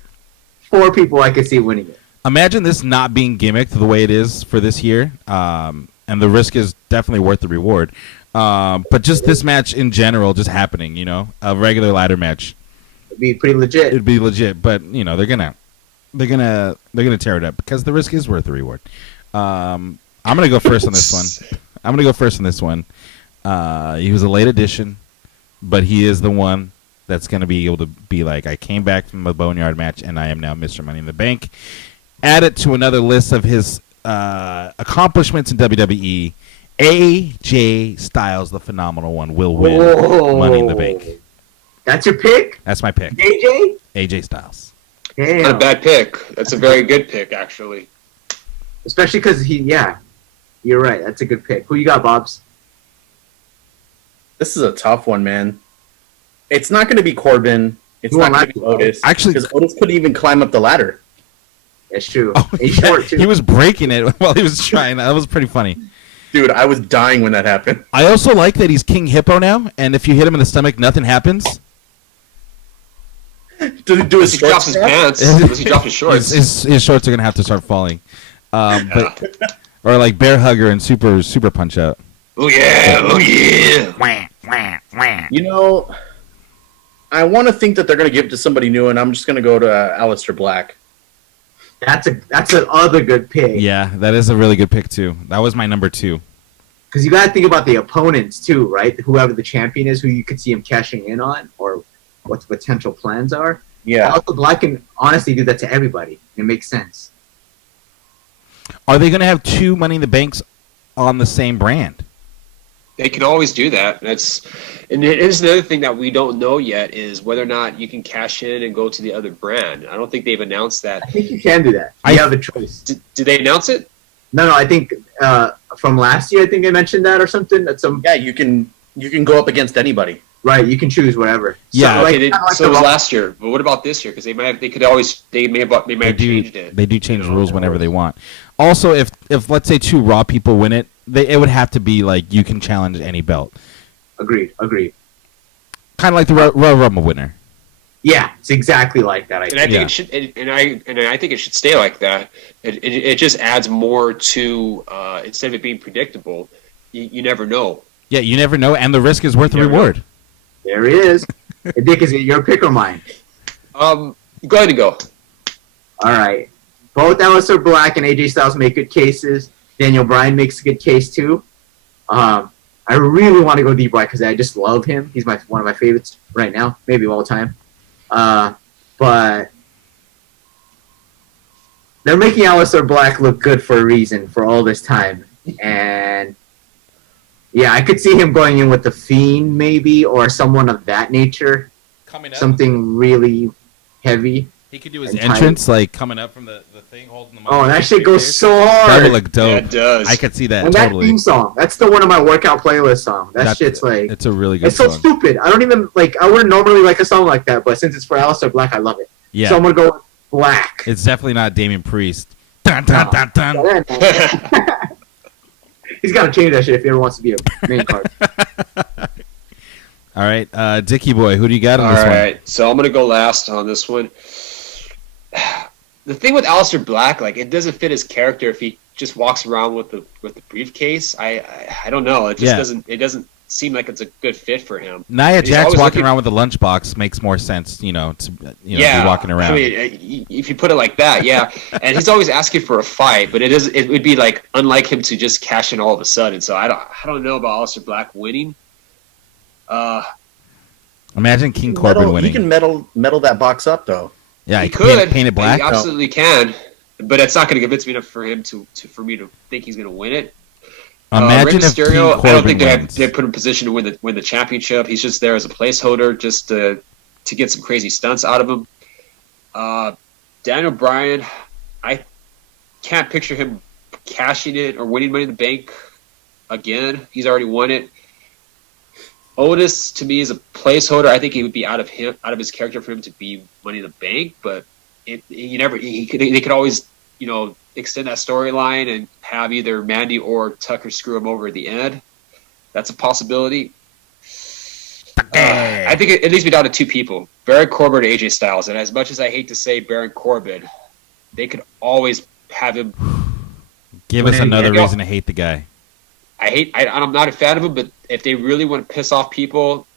people I could see winning it. Imagine this not being gimmicked the way it is for this year, and the risk is definitely worth the reward. But just this match in general, just happening, a regular ladder match, It'd be pretty legit. it'd be legit. But they're gonna tear it up because the risk is worth the reward. I'm gonna go first on this one. He was a late addition, but he is the one that's gonna be able to be like, I came back from the Boneyard match, and I am now Mr. Money in the Bank. Add it to another list of his accomplishments in WWE. AJ Styles, the phenomenal one, will win Whoa. Money in the Bank. That's your pick, That's my pick. AJ? AJ Styles. Not a Damn. bad pick. That's a very good pick, actually. Especially because you're right. That's a good pick. Who you got, Bobs? This is a tough one, man. It's not going to be Corbin. It's Who not am going I? to be Otis. Actually- because Otis couldn't even climb up the ladder. That's true. Oh, He's short too. He was breaking it while he was trying. That was pretty funny. Dude, I was dying when that happened. I also like that he's King Hippo now, and if you hit him in the stomach, nothing happens. Did he do his He drops his pants. Unless he drops his shorts. His shorts are gonna have to start falling. But or like Bear Hugger and Super Punch Out. Oh yeah! Oh yeah! You know, I want to think that they're going to give it to somebody new, and I'm just going to go to Aleister Black. That's an other good pick. Yeah, that is a really good pick too. That was my number 2. Because you got to think about the opponents too, right? Whoever the champion is, who you could see him cashing in on, or what the potential plans are. Yeah. Also, Black can honestly do that to everybody. It makes sense. Are they gonna have 2 Money in the Banks on the same brand? They can always do that. And it is another thing that we don't know yet is whether or not you can cash in and go to the other brand. I don't think they've announced that. I think you can do that. You have a choice. Did they announce it? No, I think from last year, I think I mentioned that or something. That's Yeah, you can go up against anybody. right. You can choose whatever. Yeah. So, like, Okay, kinda like so the it was Raw- last year. But what about this year? Because they may have changed it. They do change the rules whenever they want. Also, if let's say 2 Raw people win it, it would have to be like you can challenge any belt, Agreed. kind of like the Royal Rumble winner. Yeah, it's exactly like that. I And I think. think Yeah. it should, and I think it should stay like that. It just adds more to instead of it being predictable, you never know. Yeah, you never know, and the risk is worth the You never know. reward. There he is. Hey, Dick, is it your pick or mine? Go ahead and go. All right. Both Aleister Black and AJ Styles make good cases. Daniel Bryan makes a good case too. I really want to go D Bry because I just love him. He's one of my favorites right now, maybe of all time. But they're making Aleister Black look good for a reason for all this time, and yeah, I could see him going in with the Fiend maybe or someone of that nature, Coming up, something really heavy. he could do his and tight. entrance like coming up from the thing, holding the mic. Oh, that shit goes so That hard. would look dope. Yeah, it does. I could see that And totally. that theme song, that's still one of my workout playlist songs. That shit's like, it's a really good it's so song. stupid. I don't even like. I wouldn't normally like a song like that, but since it's for Aleister Black, I love it. Yeah, So I'm gonna go with Black. it's definitely not Damian Priest. Dun, dun, dun, dun. He's got to change that shit if he ever wants to be a main card. All right, Dickie boy, who do you got on All this right, so I'm gonna go last on this one. The thing with Aleister Black, like, it doesn't fit his character if he just walks around with the briefcase. I don't know. It just doesn't seem like it's a good fit for him. one? Nia He's Jax always walking looking- around with a lunchbox makes more sense, to be walking around. I mean, if you put it like that, yeah. And he's always asking for a fight, but it would be like unlike him to just cash in all of a sudden. So I don't know about Aleister Black winning. Imagine King Corbin winning. He can metal that box up though. Yeah, He he could could paint it black. He absolutely can, but it's not going to convince me enough for him for me to think he's going to win it. Imagine Rey if King Mysterio, Corbin I don't think wins. they put him in position to win the championship. He's just there as a placeholder, just to get some crazy stunts out of him. Daniel Bryan, I can't picture him cashing it or winning Money in the Bank again. He's already won it. Otis to me is a placeholder. I think he would be out of his character for him to be Money in the Bank, but they could always extend that storyline and have either Mandy or Tucker screw him over at the end. That's a possibility. I think it leaves me down to two people: Baron Corbin or AJ Styles. And as much as I hate to say Baron Corbin, they could always have him. Give us another Yeah. reason to hate the guy. I'm not a fan of him, but if they really want to piss off people,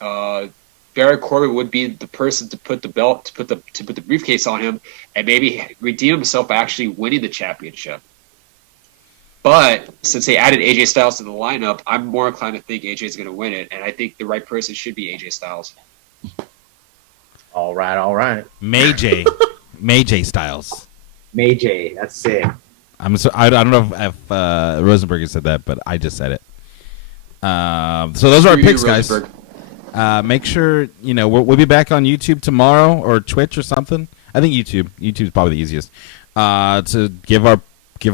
Baron Corbin would be the person to put the belt, to put the briefcase on him, and maybe redeem himself by actually winning the championship. But since they added AJ Styles to the lineup, I'm more inclined to think AJ is going to win it, and I think the right person should be AJ Styles. All right. May J Styles. May J, that's sick. I don't know if Rosenberg said that, but I just said it. So those are our Screw you, picks, guys. Rosenberg. Make sure we'll be back on YouTube tomorrow or Twitch or something. I think YouTube. YouTube's probably the easiest. To give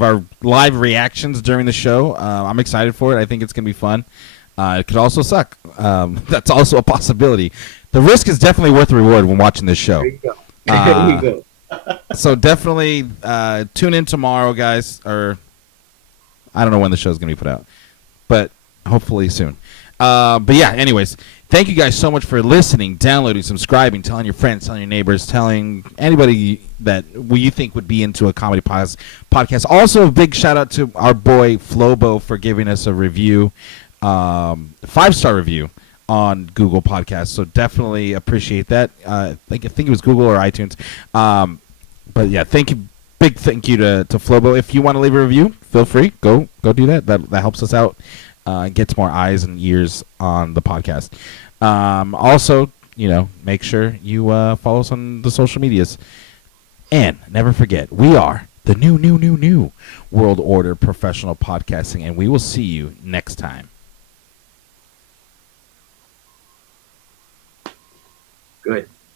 our live reactions during the show. I'm excited for it. I think it's gonna be fun. It could also suck. That's also a possibility. The risk is definitely worth the reward when watching this show. There you go. There you go. So definitely tune in tomorrow, guys. Or I don't know when the show's gonna be put out, but hopefully soon. But yeah, anyways, thank you guys so much for listening, downloading, subscribing, telling your friends, telling your neighbors, telling anybody that you think would be into a comedy podcast. Also, a big shout out to our boy Flobo for giving us a review, 5-star review on Google Podcasts. So definitely appreciate that. I think it was Google or iTunes. But yeah, big thank you to Flobo. If you want to leave a review, feel free. Go do that. That helps us out. Gets more eyes and ears on the podcast. Also, make sure you follow us on the social medias. And never forget, we are the new World Order Professional Podcasting, and we will see you next time. Good.